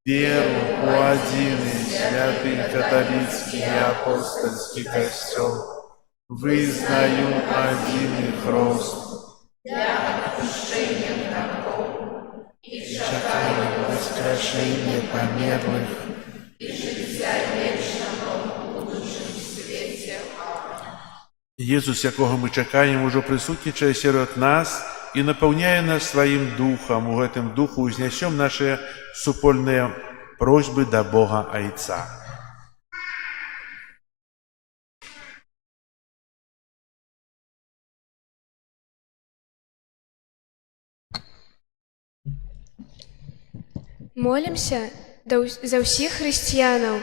Веру у один и святый католический и апостольский костел, вызнаю один и хрост, чекаю воскрешение померлых, Єсус, якого ми чекаємо, уже присутнічає серед нас і наповняє нас своїм духом. У гэтым духу узнесем наши супольные просьбы до Бога Отца. Молімся за ўсіх хрысціянаў,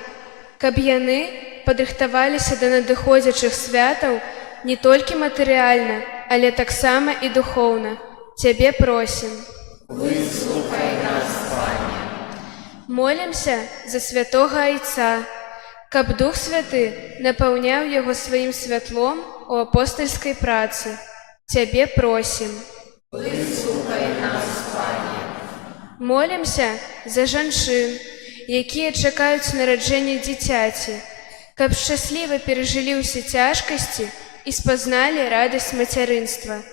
каб яны падрыхтаваліся да надыходзячых святаў не толькі матэрыяльна, але таксама і духоўна. Цябе просім. Выслухай нас, Пане. Молімся за святога Айца, каб Дух Святы напаўняў яго сваім святлом у апостальскай працы. Цябе просім. Выслухай нас, Пане. Молімся за жанчын, якія чакаюць нараджэння дзіцяці, каб шчасліва перажылі ўсе цяжкасці і спазналі радасць мацярынства.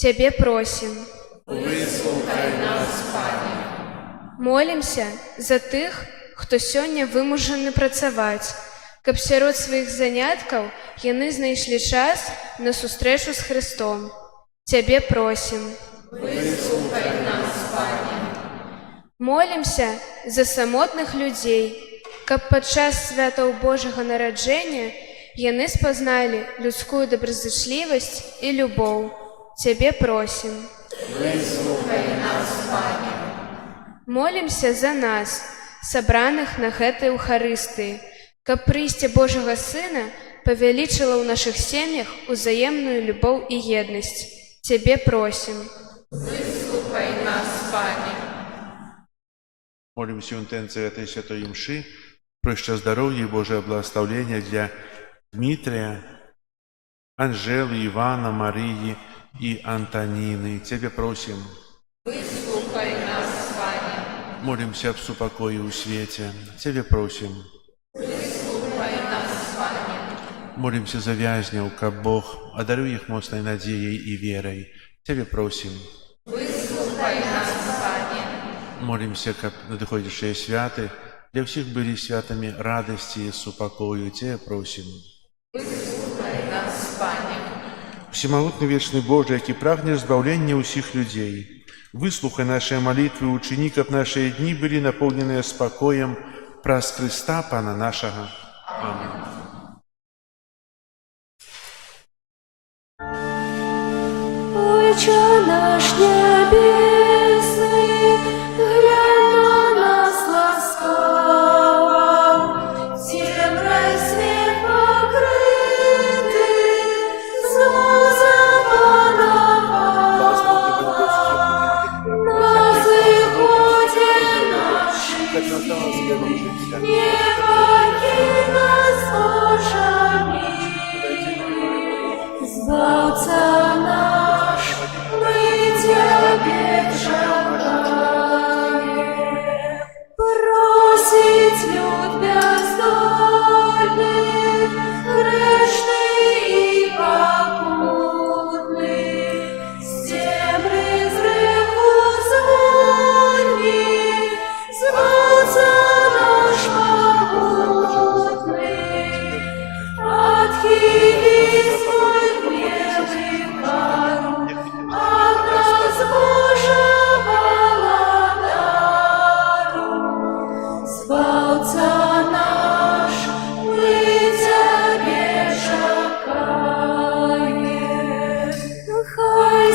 Цябе просім. Выслухай нас, Пане. Молімся за тых, хто сёння вымушаны працаваць, каб сярод сваіх заняткаў яны знайшлі час на сустрэчу з Хрыстом. Цябе просім. Выслухай нас, Пане. Молімся за самотных людзей, каб падчас святаў Божага нараджэння яны спазналі людскую добразычлівасць і любоў. Цябе просім. Выслухай нас, Пане. Молімся за нас, сабраных на гэтай Эўхарыстыі, каб прыйсце Божага Сына павялічыла ў нашых сем'ях узаемную любоў і еднасць. Цябе просім. Выслухай нас, Пане. Молимся в интенции этой святой мши, проща здоровья и Божие благословения для Дмитрия, Анжелы, Ивана, Марии и Антонины. Тебе просим. Выслухай нас, Пане. Молимся об супокое у свете. Тебе просим. Выслухай нас, Пане. Молимся за вязнев, как Бог одаруй их мощной надеей и верой. Тебе просим. Выслухай нас, Пане. Молимся, как надыходящие святы, для всех были святыми радости и супокою. Тебе просим. Выслухай нас, Пане. Всемогутный вечный Боже, який прагнешь збавлення усіх людей, выслухай наши молитвы, учини, как наши дни были наполнены спокоем праз Христа Пана нашего. Аминь. Отче наш небесный, глянь на нас ласкаво, темрой свет покрытый, на заходе наших, не покинь нас, Боже мой, сбавца наш, мы Тебе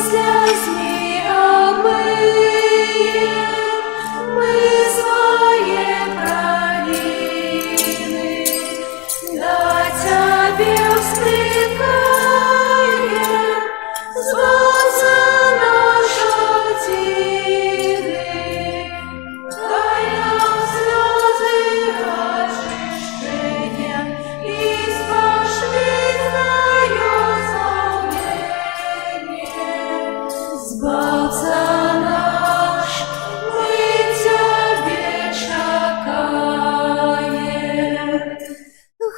слезьми омыем мы свои провины, да Тебе вскрикаем, зваться наш один. Дай нам слезы очищения и спошлизною волнение. Сбавца наш, мы Тебе чекаем.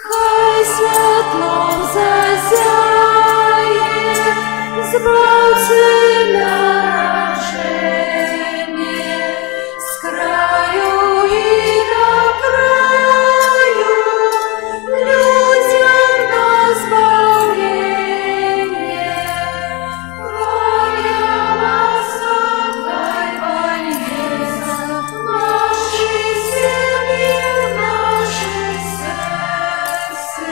Хай світлом зазяє, збавці народження, з краю і до краю, людям на збавлення. Воля хай вольється в наші сім'ї, в наші серці.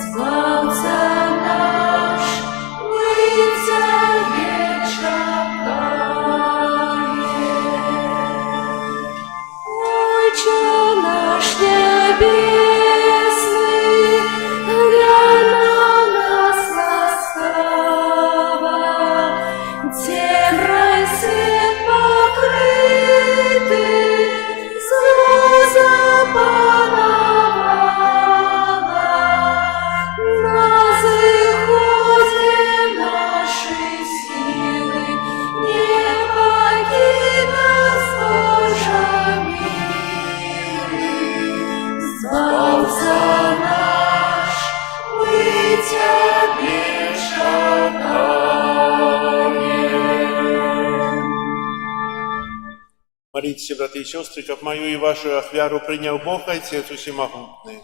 Збавця наш, ми Тебе чекаємо. Отче наш небесний, глянь на нас ласкаво, темрой свет покрытый, зло запановало. На заходе наши силы, не покинь нас, Боже милый. Збавца наш, мы Тебе чекаем. Молитесь, братья и сестры, как мою и вашу ахвяру принял Бог, Отец Всемогутный.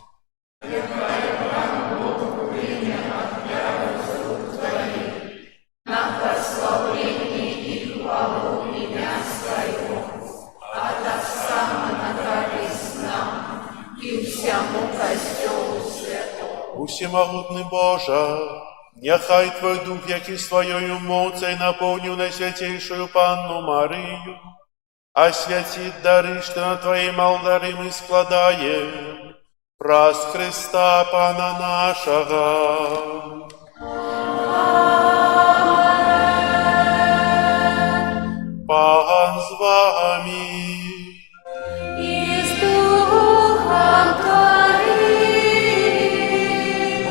Всемогутний Боже, нехай Твой Дух, як і своєю моцей наповнив Найсвятейшую Панну Марию, освятит дары, что на Твоим алтаре мы складаем, праз Христа Пана нашего. Пан з вами. И с духом Твоим.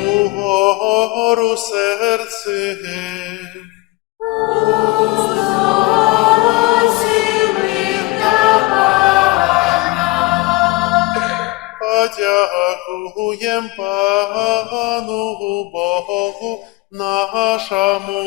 Угору серце. Подякуєм Пану Богу нашому.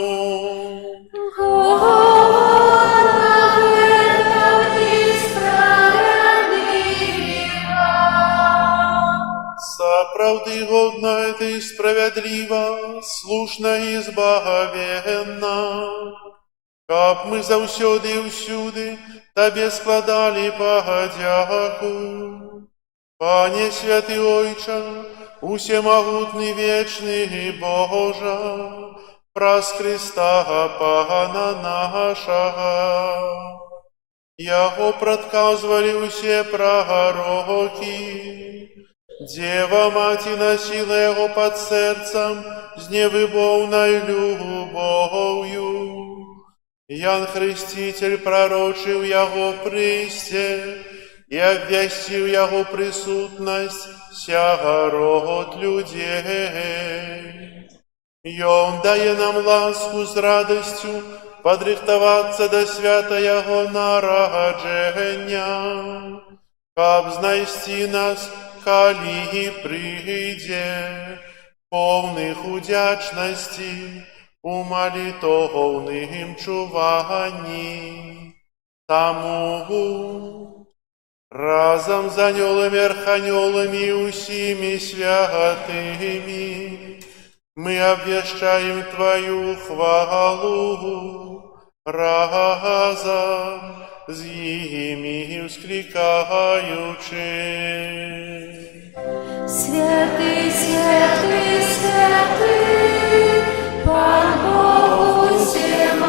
Правды годна ты справедлива, слушна и избавенна. Как мы заўсёды и всюды Тебе складали подяку. Пане святый Ойче, усемогутный вечный Боже, праз Христа Пана нашего. Яго прадказвалі усе пророки. Дева Маті носила Его под сердцем с невыбовной любовью. Ян Хреститель пророчил Его присте и обвестил Его присутность вся род людей. И Он дає нам ласку с радостью подрихтоваться до святого народження, каб знайсти нас, коли прийде, повних удячності у молитовним чуванні. Тому разом з аньолами, арханьолами и усіми святыми мы обвещаем Твою хвалу, разом з ними вскликаючи. Святый, святый, святый, Пан Бог всемогущий,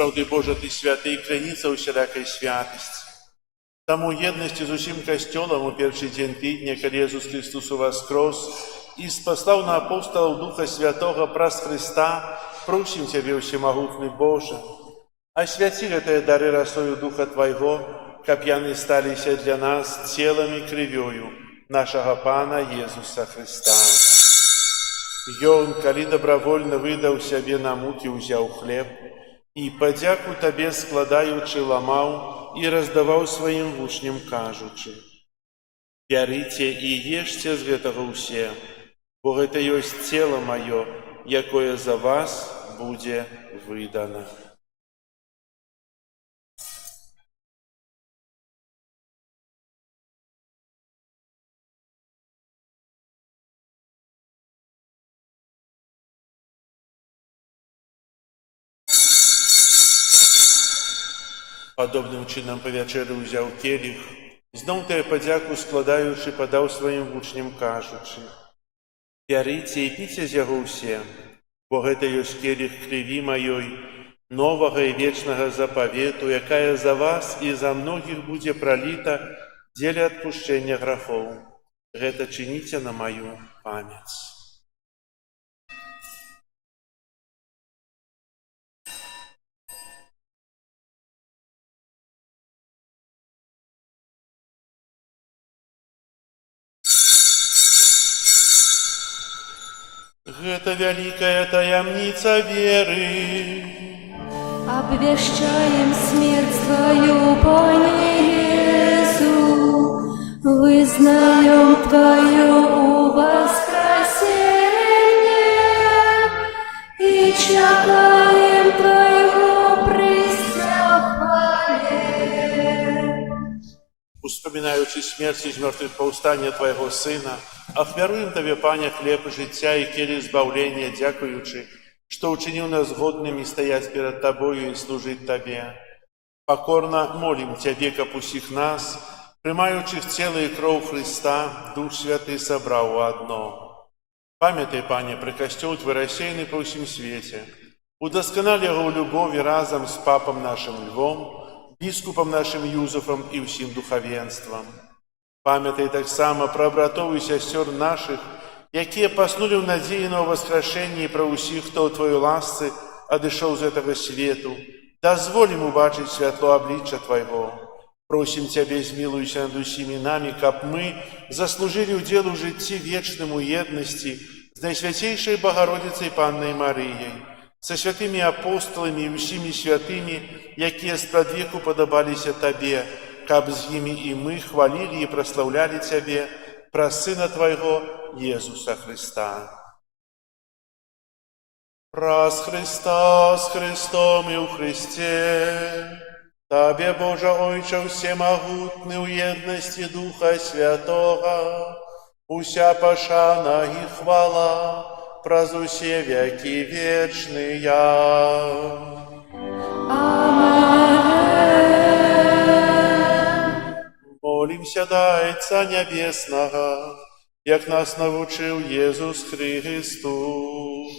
Сапраўды, Божа, Ты святы, крыніца ўсялякай святасці. Таму еднасці з усім касцёлам у першы дзень тыдня, калі Езус Христос уваскрос і спаслаў на апосталаў Духа Святога праз Христа, просім Цябе, усемагутны Божа, асвяці гэтыя дары расою Духа Твайго, каб яны сталіся для нас целам і крывёю нашага Пана Езуса Христа. Ён, калі добравольна выдаў сябе на мукі, узяў хлеб і, падзяку Табе складаючы, ламаў і раздаваў сваім вучням, кажучы: «Бярыце і ешце з гэтага ўсе, бо гэта ёсць цела маё, якое за вас будзе выдана». Падобным чынам па вячэры ўзяў келіх, зноў тая падзяку складаючы, падаў сваім вучням, кажучы: «Бярыце і піце з яго ўсе, бо гэта ёсць келіх крыві маёй, новага і вечнага запавету, якая за вас і за многіх будзе праліта дзеля адпушчэння грахоў. Гэта чыніце на маю памяць». Гэта вялікая таямніца веры. Обвещаем смерть Твою, Пане Иисус, вызнаем Твое воскресение и чекаем Твоего прийстя в хвале. Успоминаючи смерть і з мертвых паўстання Твайго Сына, ахвяруем Табе, Пане, хлеб жыцця і келіх збаўлення, дзякуючы, што ўчыніў нас годнымі стаяць перад Табою і служыць Табе. Пакорна молім Цябе, каб усіх нас, прымаючых цела і кроў Христа, Дух Святы сабраў у адно. Памятай, Пане, пра касцёл Твой рассеяны па ўсім свеце. Удасканалі яго ў любові разам з папам нашым Львом, біскупам нашым Юзефам і ўсім духавенствам. Памятай таксама пра братоў і сясцёр нашых, якія паснулі ў надзеі на ўваскрашэнне, і пра ўсіх, хто ў Тваёй ласцы адышоў з гэтага свету. Дазволім убачыць святло аблічча Твайго. Просім Цябе, змілуйся над усімі намі, каб мы заслужылі ўдзел у жыцці вечным у еднасці з Найсвяцейшай Багародзіцай Паннай Марыяй, са святымі апосталамі і ўсімі святымі, якія спрадвеку падабаліся Табе, каб з імі і мы хвалілі і праслаўлялі Цябе праз Сына Твайго Езуса Христа. Праз Христа, з Христом і ў Христе, Табе, Божа Ойча всемагутны, у еднасці Духа Святога, уся пашана і хвала праз усе векі вечныя. Молімся да Отця Небесного, як нас навучив Єсус Христос.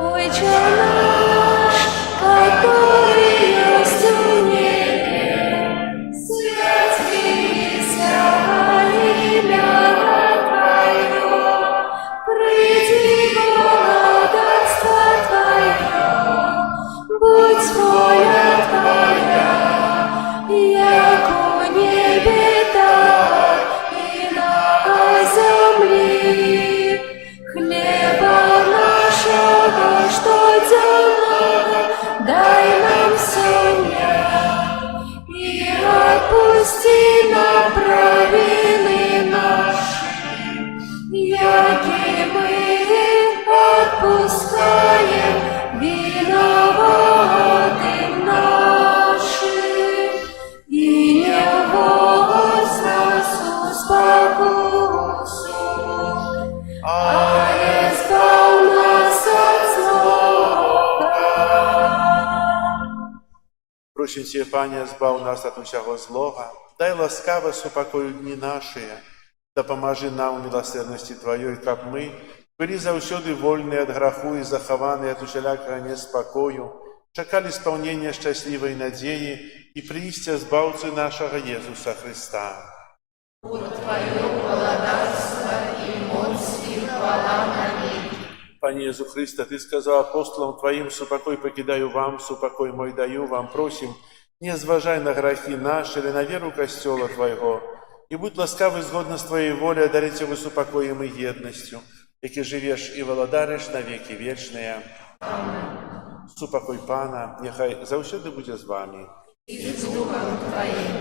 Отче наш, который есть в небе, святится имя Твое, приди владыцтво Твое, будь воля Твоя, яко в небе, так и на земле. Хлеба нашего штоденного дай нам сегодня, и отпусти нам провины наши, яки мы отпускаем виноватым нашим, и не вводь нас в спокусу, а избав нас от злого. Просім Тебе, Пане, збав нас от усяго злога, дай ласкаво супокою дні наші, дапамажы нам у милосердности Твоей, каб мы былі заўсёды вольныя ад граху і захаваныя ад усялякага неспакою, чакали исполнения счастливой надеи и приистя Збавцы нашего Иисуса Христа. Пане Иисус Христе, Ты сказал апостолам Твоим, «Супокой покидаю вам, супокой мой даю вам». Просим, не зважай на грехи наши или на веру Костела Твоего, и будь ласкавый згодно с Твоей волей одарить его супокоем и едностью, яки живешь и володариш на веки вечные. Супокой Пана, нехай завсёды буде з вами. І з Духом Твоїм.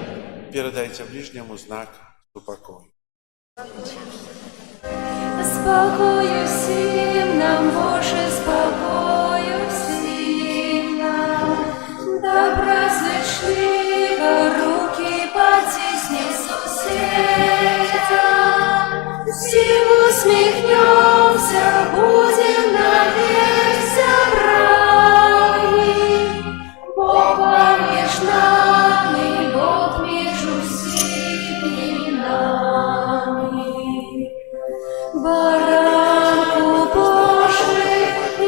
Передайте ближнему знак супокой. Спокою всім нам, Боже, спокою всім нам, доброзичливо руки потисни сусідам, всім усміхнемся, будем навек собрані, Бог поміж нами, Бог між усіми нами. Баранку Божий,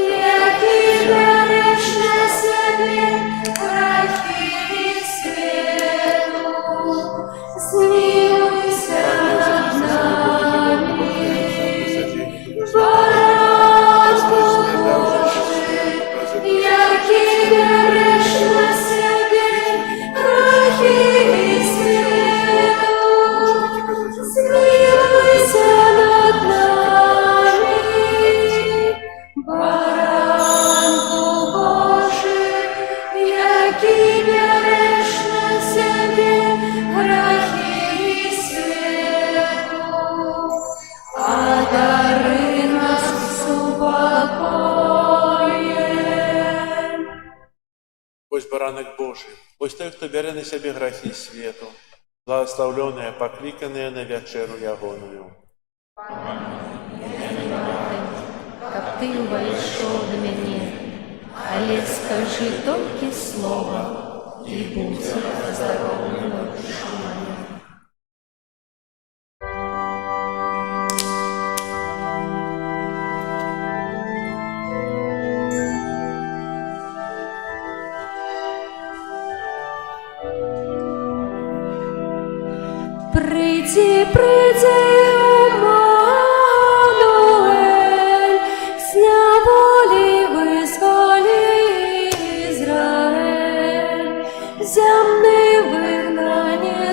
який береш на себе гріхи світу, змилуйся над нами. Баранку Божий, який береш на себе гріхи світу, змилуйся над нами. Баранку Божий, який береш на себе гріхи світу, а дари нас супокоєм. Ось баранок Божий, ось той, хто бере на себе грехи свету, благословленные, покликанные на вечеру ягоную. Каб ты увайшоў до мяне, але скажи толькі слова, і будзе здароўна душа моя. Прийди, Еммануель, з неволі визволи Ізраїль, земний вигнанець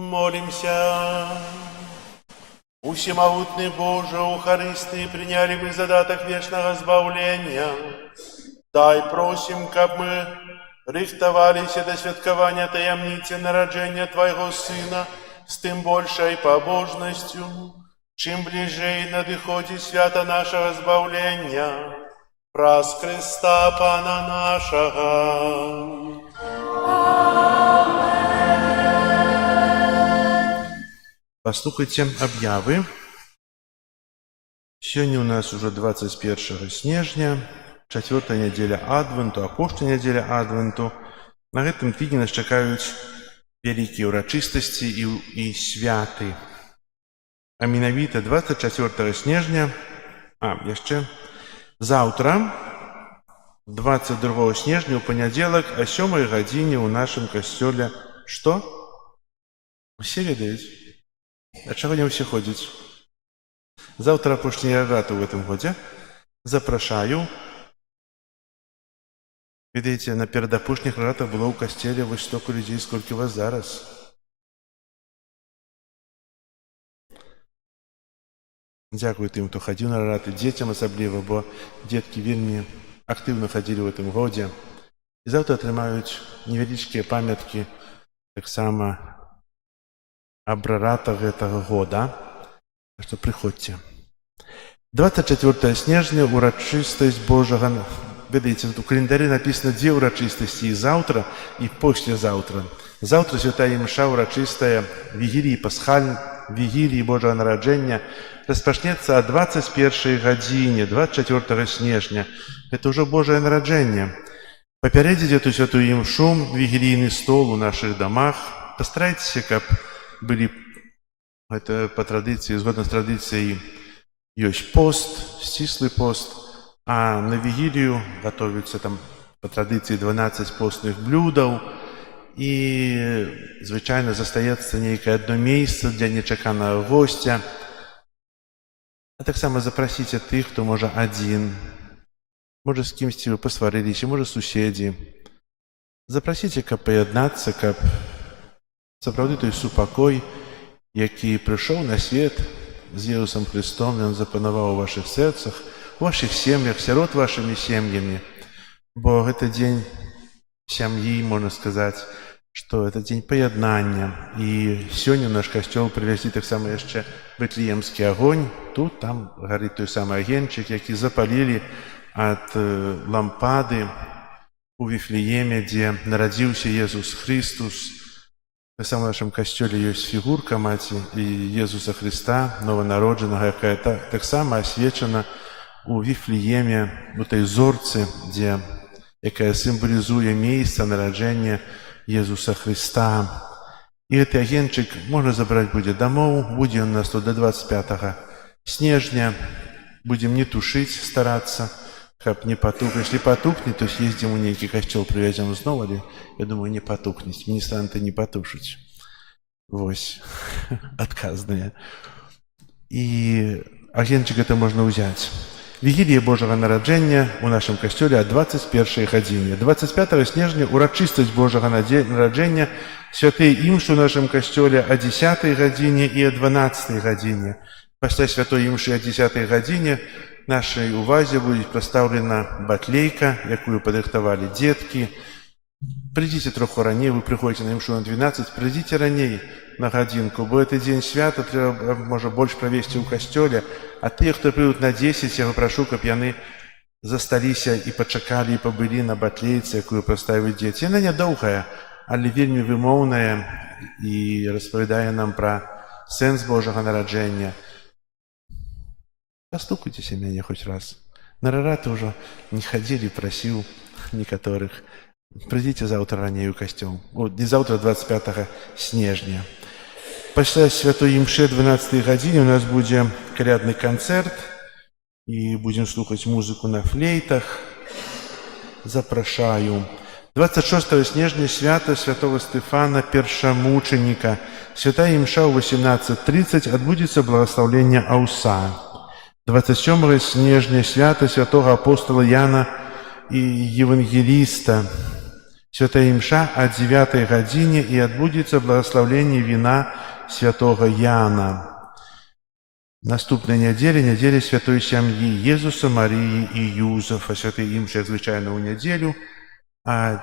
Молимся. Усемогутный Боже, Ухаристый, приняли мы задаток вечного избавления. Дай просим, как мы рихтовались до святкования таямницы народжения Твоего Сына с тем большей побожностью, чем ближей надыходит свято нашего избавления, праз Христа Пана нашего. Послухайте объявы. Сегодня у нас уже 21 снежня, 4 неделя Адвенту, апошняя неделя Адвенту. На гэтым тыдні нас чакаюць вялікія ўрачыстасці і святы. А менавіта 24 снежня, яшчэ заўтра, 22 снежня, у панядзелак, о 7 гадзіне ў нашым касцёле. Што? Усе ведаюць? А чаго не ўсе ходзяць? Заўтра апошнія раты ў гэтым годзе. Запрашаю. Ведаеце, на перадапошніх ратах было ў касцеле вось столько людзей, сколькі вас зараз. Дзякую тым, хто хадзіў на раты, дзецям асабліва, бо дзеткі вельмі актыўна хадзілі ў гэтым годзе. І заўтра атрымаюць невялічкія памяткі таксама аб ратах гэтага года. Так што прыходзьце. 24 снежня урачыстасць Божага. Ведаеце, у календары напісана дзве ўрачыстасці, і заўтра, і паслязаўтра. Заўтра святая імша урачыстая вігіліі пасхальнай, вігіліі Божага нараджэння распачнецца о 21 гадзіне, 24 снежня. Это ўжо Божае нараджэнне. Папярэдзіць эту святую імшу, вігілійны стол у нашых дамах. Пастарайцеся, каб былі, гэта па традыцыі, згодна з традыцыяй, ёсць пост, сціслы пост, а на вігілію гатовіцца там па традыцыі 12 постных блюдаў, і звычайна застаецца нейкае адно месца для нечаканага госця. А таксама запрасіце тых, хто можа адзін, можа з кімсьці вы пасварыліся, можа суседзі. Запрасіце, каб паяднацца, каб сапраўды той супакой, які прыйшоў на свет з Езусам Христом, ён запанаваў у вашых сэрцах, у ваших сем'ях, сярод вашымі сем'ямі. Бо гэта дзень сям'і, можна сказаць, што гэта дзень паяднання. І сёння наш касцёл прывязлі таксама яшчэ бэтлеемскі агонь. Тут, там гарыць той самы агеньчык, які запалілі ад лампады у Віфлееме, дзе нарадзіўся Езус Христус. Так само в нашым касцёле ёсць фігурка маці Езуса Христа, нованароджанага, якая таксама асвечана у Віфлееме, у той зорцы, якая сімвалізуе месца нараджэння Езуса Христа. І гэты агеньчык можна забраць будзе дамоў, будзе ён у нас тут до 25 снежня. Будзем не тушыць, старацца, каб не патухнуць. Если патухне, то съездзім у нейкі касцёл, прывязем зноў, але я думаю, не патухнуць. Міністранты не патушаць. Вось, адказныя. І агеньчык гэта можна ўзяць. Вігілія Божага нараджэння у нашым касцёле о 21 гадзіне. 25 снежня урачыстасць Божага нараджэння святой імшы у нашым касцёле о 10 гадзіне і о 12 гадзіне. Пасля святой імшы о 10 гадзіне нашай увазе будзе прадстаўлена батлейка, якую падрыхтавалі дзеткі. Прыйдзіце троху раней, вы прыходзіце на імшу на 12, прыйдзіце раней на гадзінку, бо гэты дзень свята трэба, можа, больш правесці ў касцёле, а тыя, хто прыйдуць на 10, я папрашу, каб яны засталіся і пачакалі, і пабылі на батлейцы, якую прадставяць дзеці. Яна нядоўгая, але вельмі вымоўная і распавядае нам пра сэнс Божага нараджэння. Пастукайцеся мяне хоць раз. На рараты ўжо не хадзілі, прасіў некаторых. Прыйдзіце заўтра раней у касцёл. Не заўтра, 25 снежня. Пасля святой імшы 12 гадзіне у нас будзе калядны канцэрт і будзем слухаць музыку на флейтах. Запрашаю. 26 снежня свята святого Стефана Першамучаніка. Святая імша ў 18:30 адбудзецца благаслаўленне аўса. 27 снежня свята святого апостола Яна і евангеліста. Святая Имша о 9 године и отбудется благословление вина святого Яна. Наступная неделя, неделя святой сям'ї Єзуса, Марії і Юзефа. Святий Імша, як звичайно, у неділю, о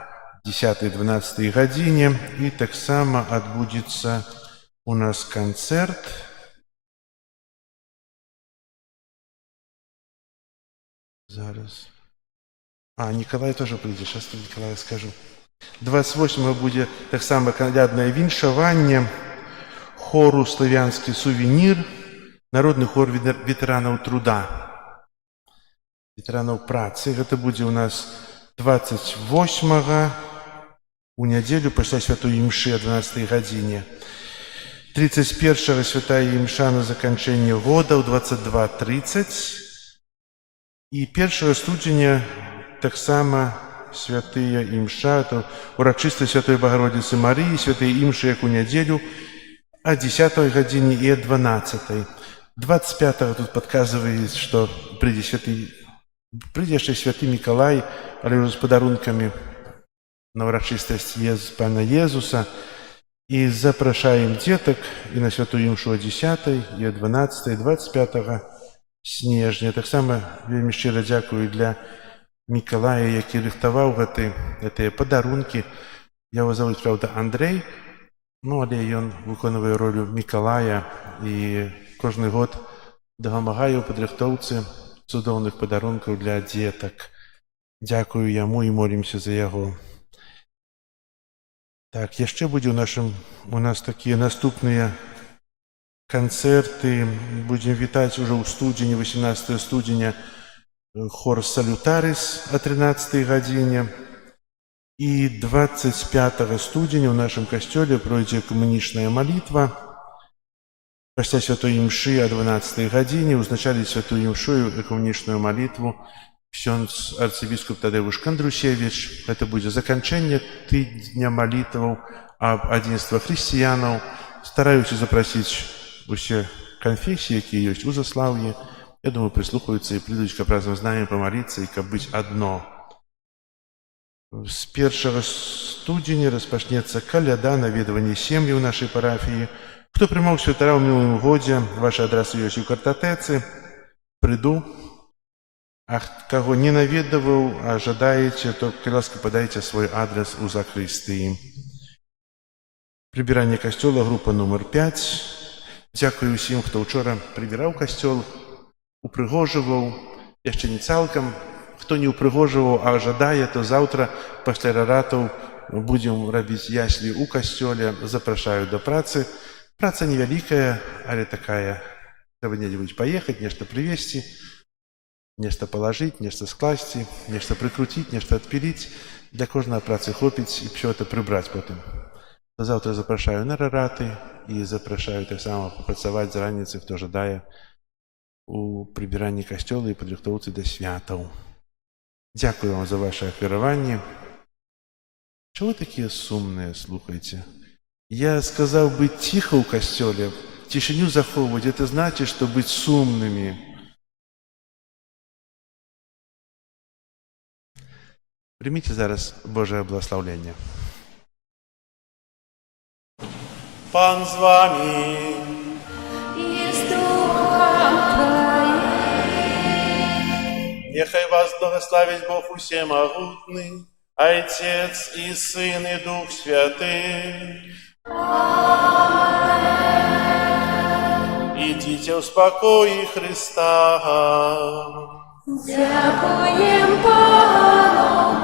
10-12 годині. І так само відбудеться у нас концерт. Зараз. Ніколай теж прийде, зараз Ніколаю скажу. 28-го буде так само колядне віншавання хору «Славянський сувенір», народний хор ветеранів труда, ветеранів праці. Це буде у нас 28-го у неділю після Святої Імши о 12 годині. 31-го Святая Імша на закінчення года у 22:30. І 1 студеня так само Святая Імша, то урочисто Святої Богородиці Марії, Святої Імши, як у неділю, о 10 годині і о 12. 25-го тут підказує, що прийде ще Святий Миколай, але вже з подарунками на урочистость Пана Єзуса. І запрошуємо діток і на Святу Імшу о 10, і о 12, 25 снежня. Так само вельми щиро дякую для Миколая, який рихтував ці подарунки. Його звуть, правда, Андрей, але він виконує роль Миколая і кожен год допомагає у підрихтовці чудовних подарунків для діток. Дякую йому і молимося за його. Так, ще буде у нас такі наступні концерти. Будемо вітати вже у студені, 18 студеня, хор «Салютарис» о 13 годині. І 25 студеня у нашому костелі пройде комунічна молитва. Після Святої Імши о 12 годині узначалить Святою Імшою екумінічну молитву ксьондз арцебіскуп Тадеуш Кондрусевич. Это будет заканчение тижня молитв об единстве християнов. Стараюсь запросить все конфессии, які есть у Заславье. Я думаю, прислухаются и придут к праздным знаниям помолиться и как быть одно. С 1 студеня распочнется коляда, наведывание семьи в нашей парафии. Кто приймав святара в минулому годі, ваші адреси є у картотеці. Приду. А кого не наведывал, а жадаете, то, ласка, подайте свой адрес у закрыстии. Прибирання костела, група номер 5. Дякую всім, хто вчора прибирав костел, упригожував. Я ще не цілком. Хто не упригожував, а жадає, то завтра, після раратів, будемо робити яслі у костелі. Запрошую до праці. Праца невеликая, але такая. Треба где-нибудь поехать, нечто привезти, нечто положить, нечто скласти, нечто прикрутить, нечто отпилить. Для кожного працы хопить и все это прибрать потом. Завтра запрошаю на рараты и запрошаю так само попрацевать за раніцей, хто жадає у прибиранні костела і підрихтовці до святов. Дякую вам за ваше оферування. Чого ви такі сумні, слухайте? Я сказал быть тихо у костеле, тишину заховывать, это значит, что быть сумными. Примите зараз Божие благословение. Пан з вами. И с духом Твоим. Нехай вас благословить Бог усемогутный, Отец и Сын и Дух Святый. Идите в спокої Христа. Дякуєм Пану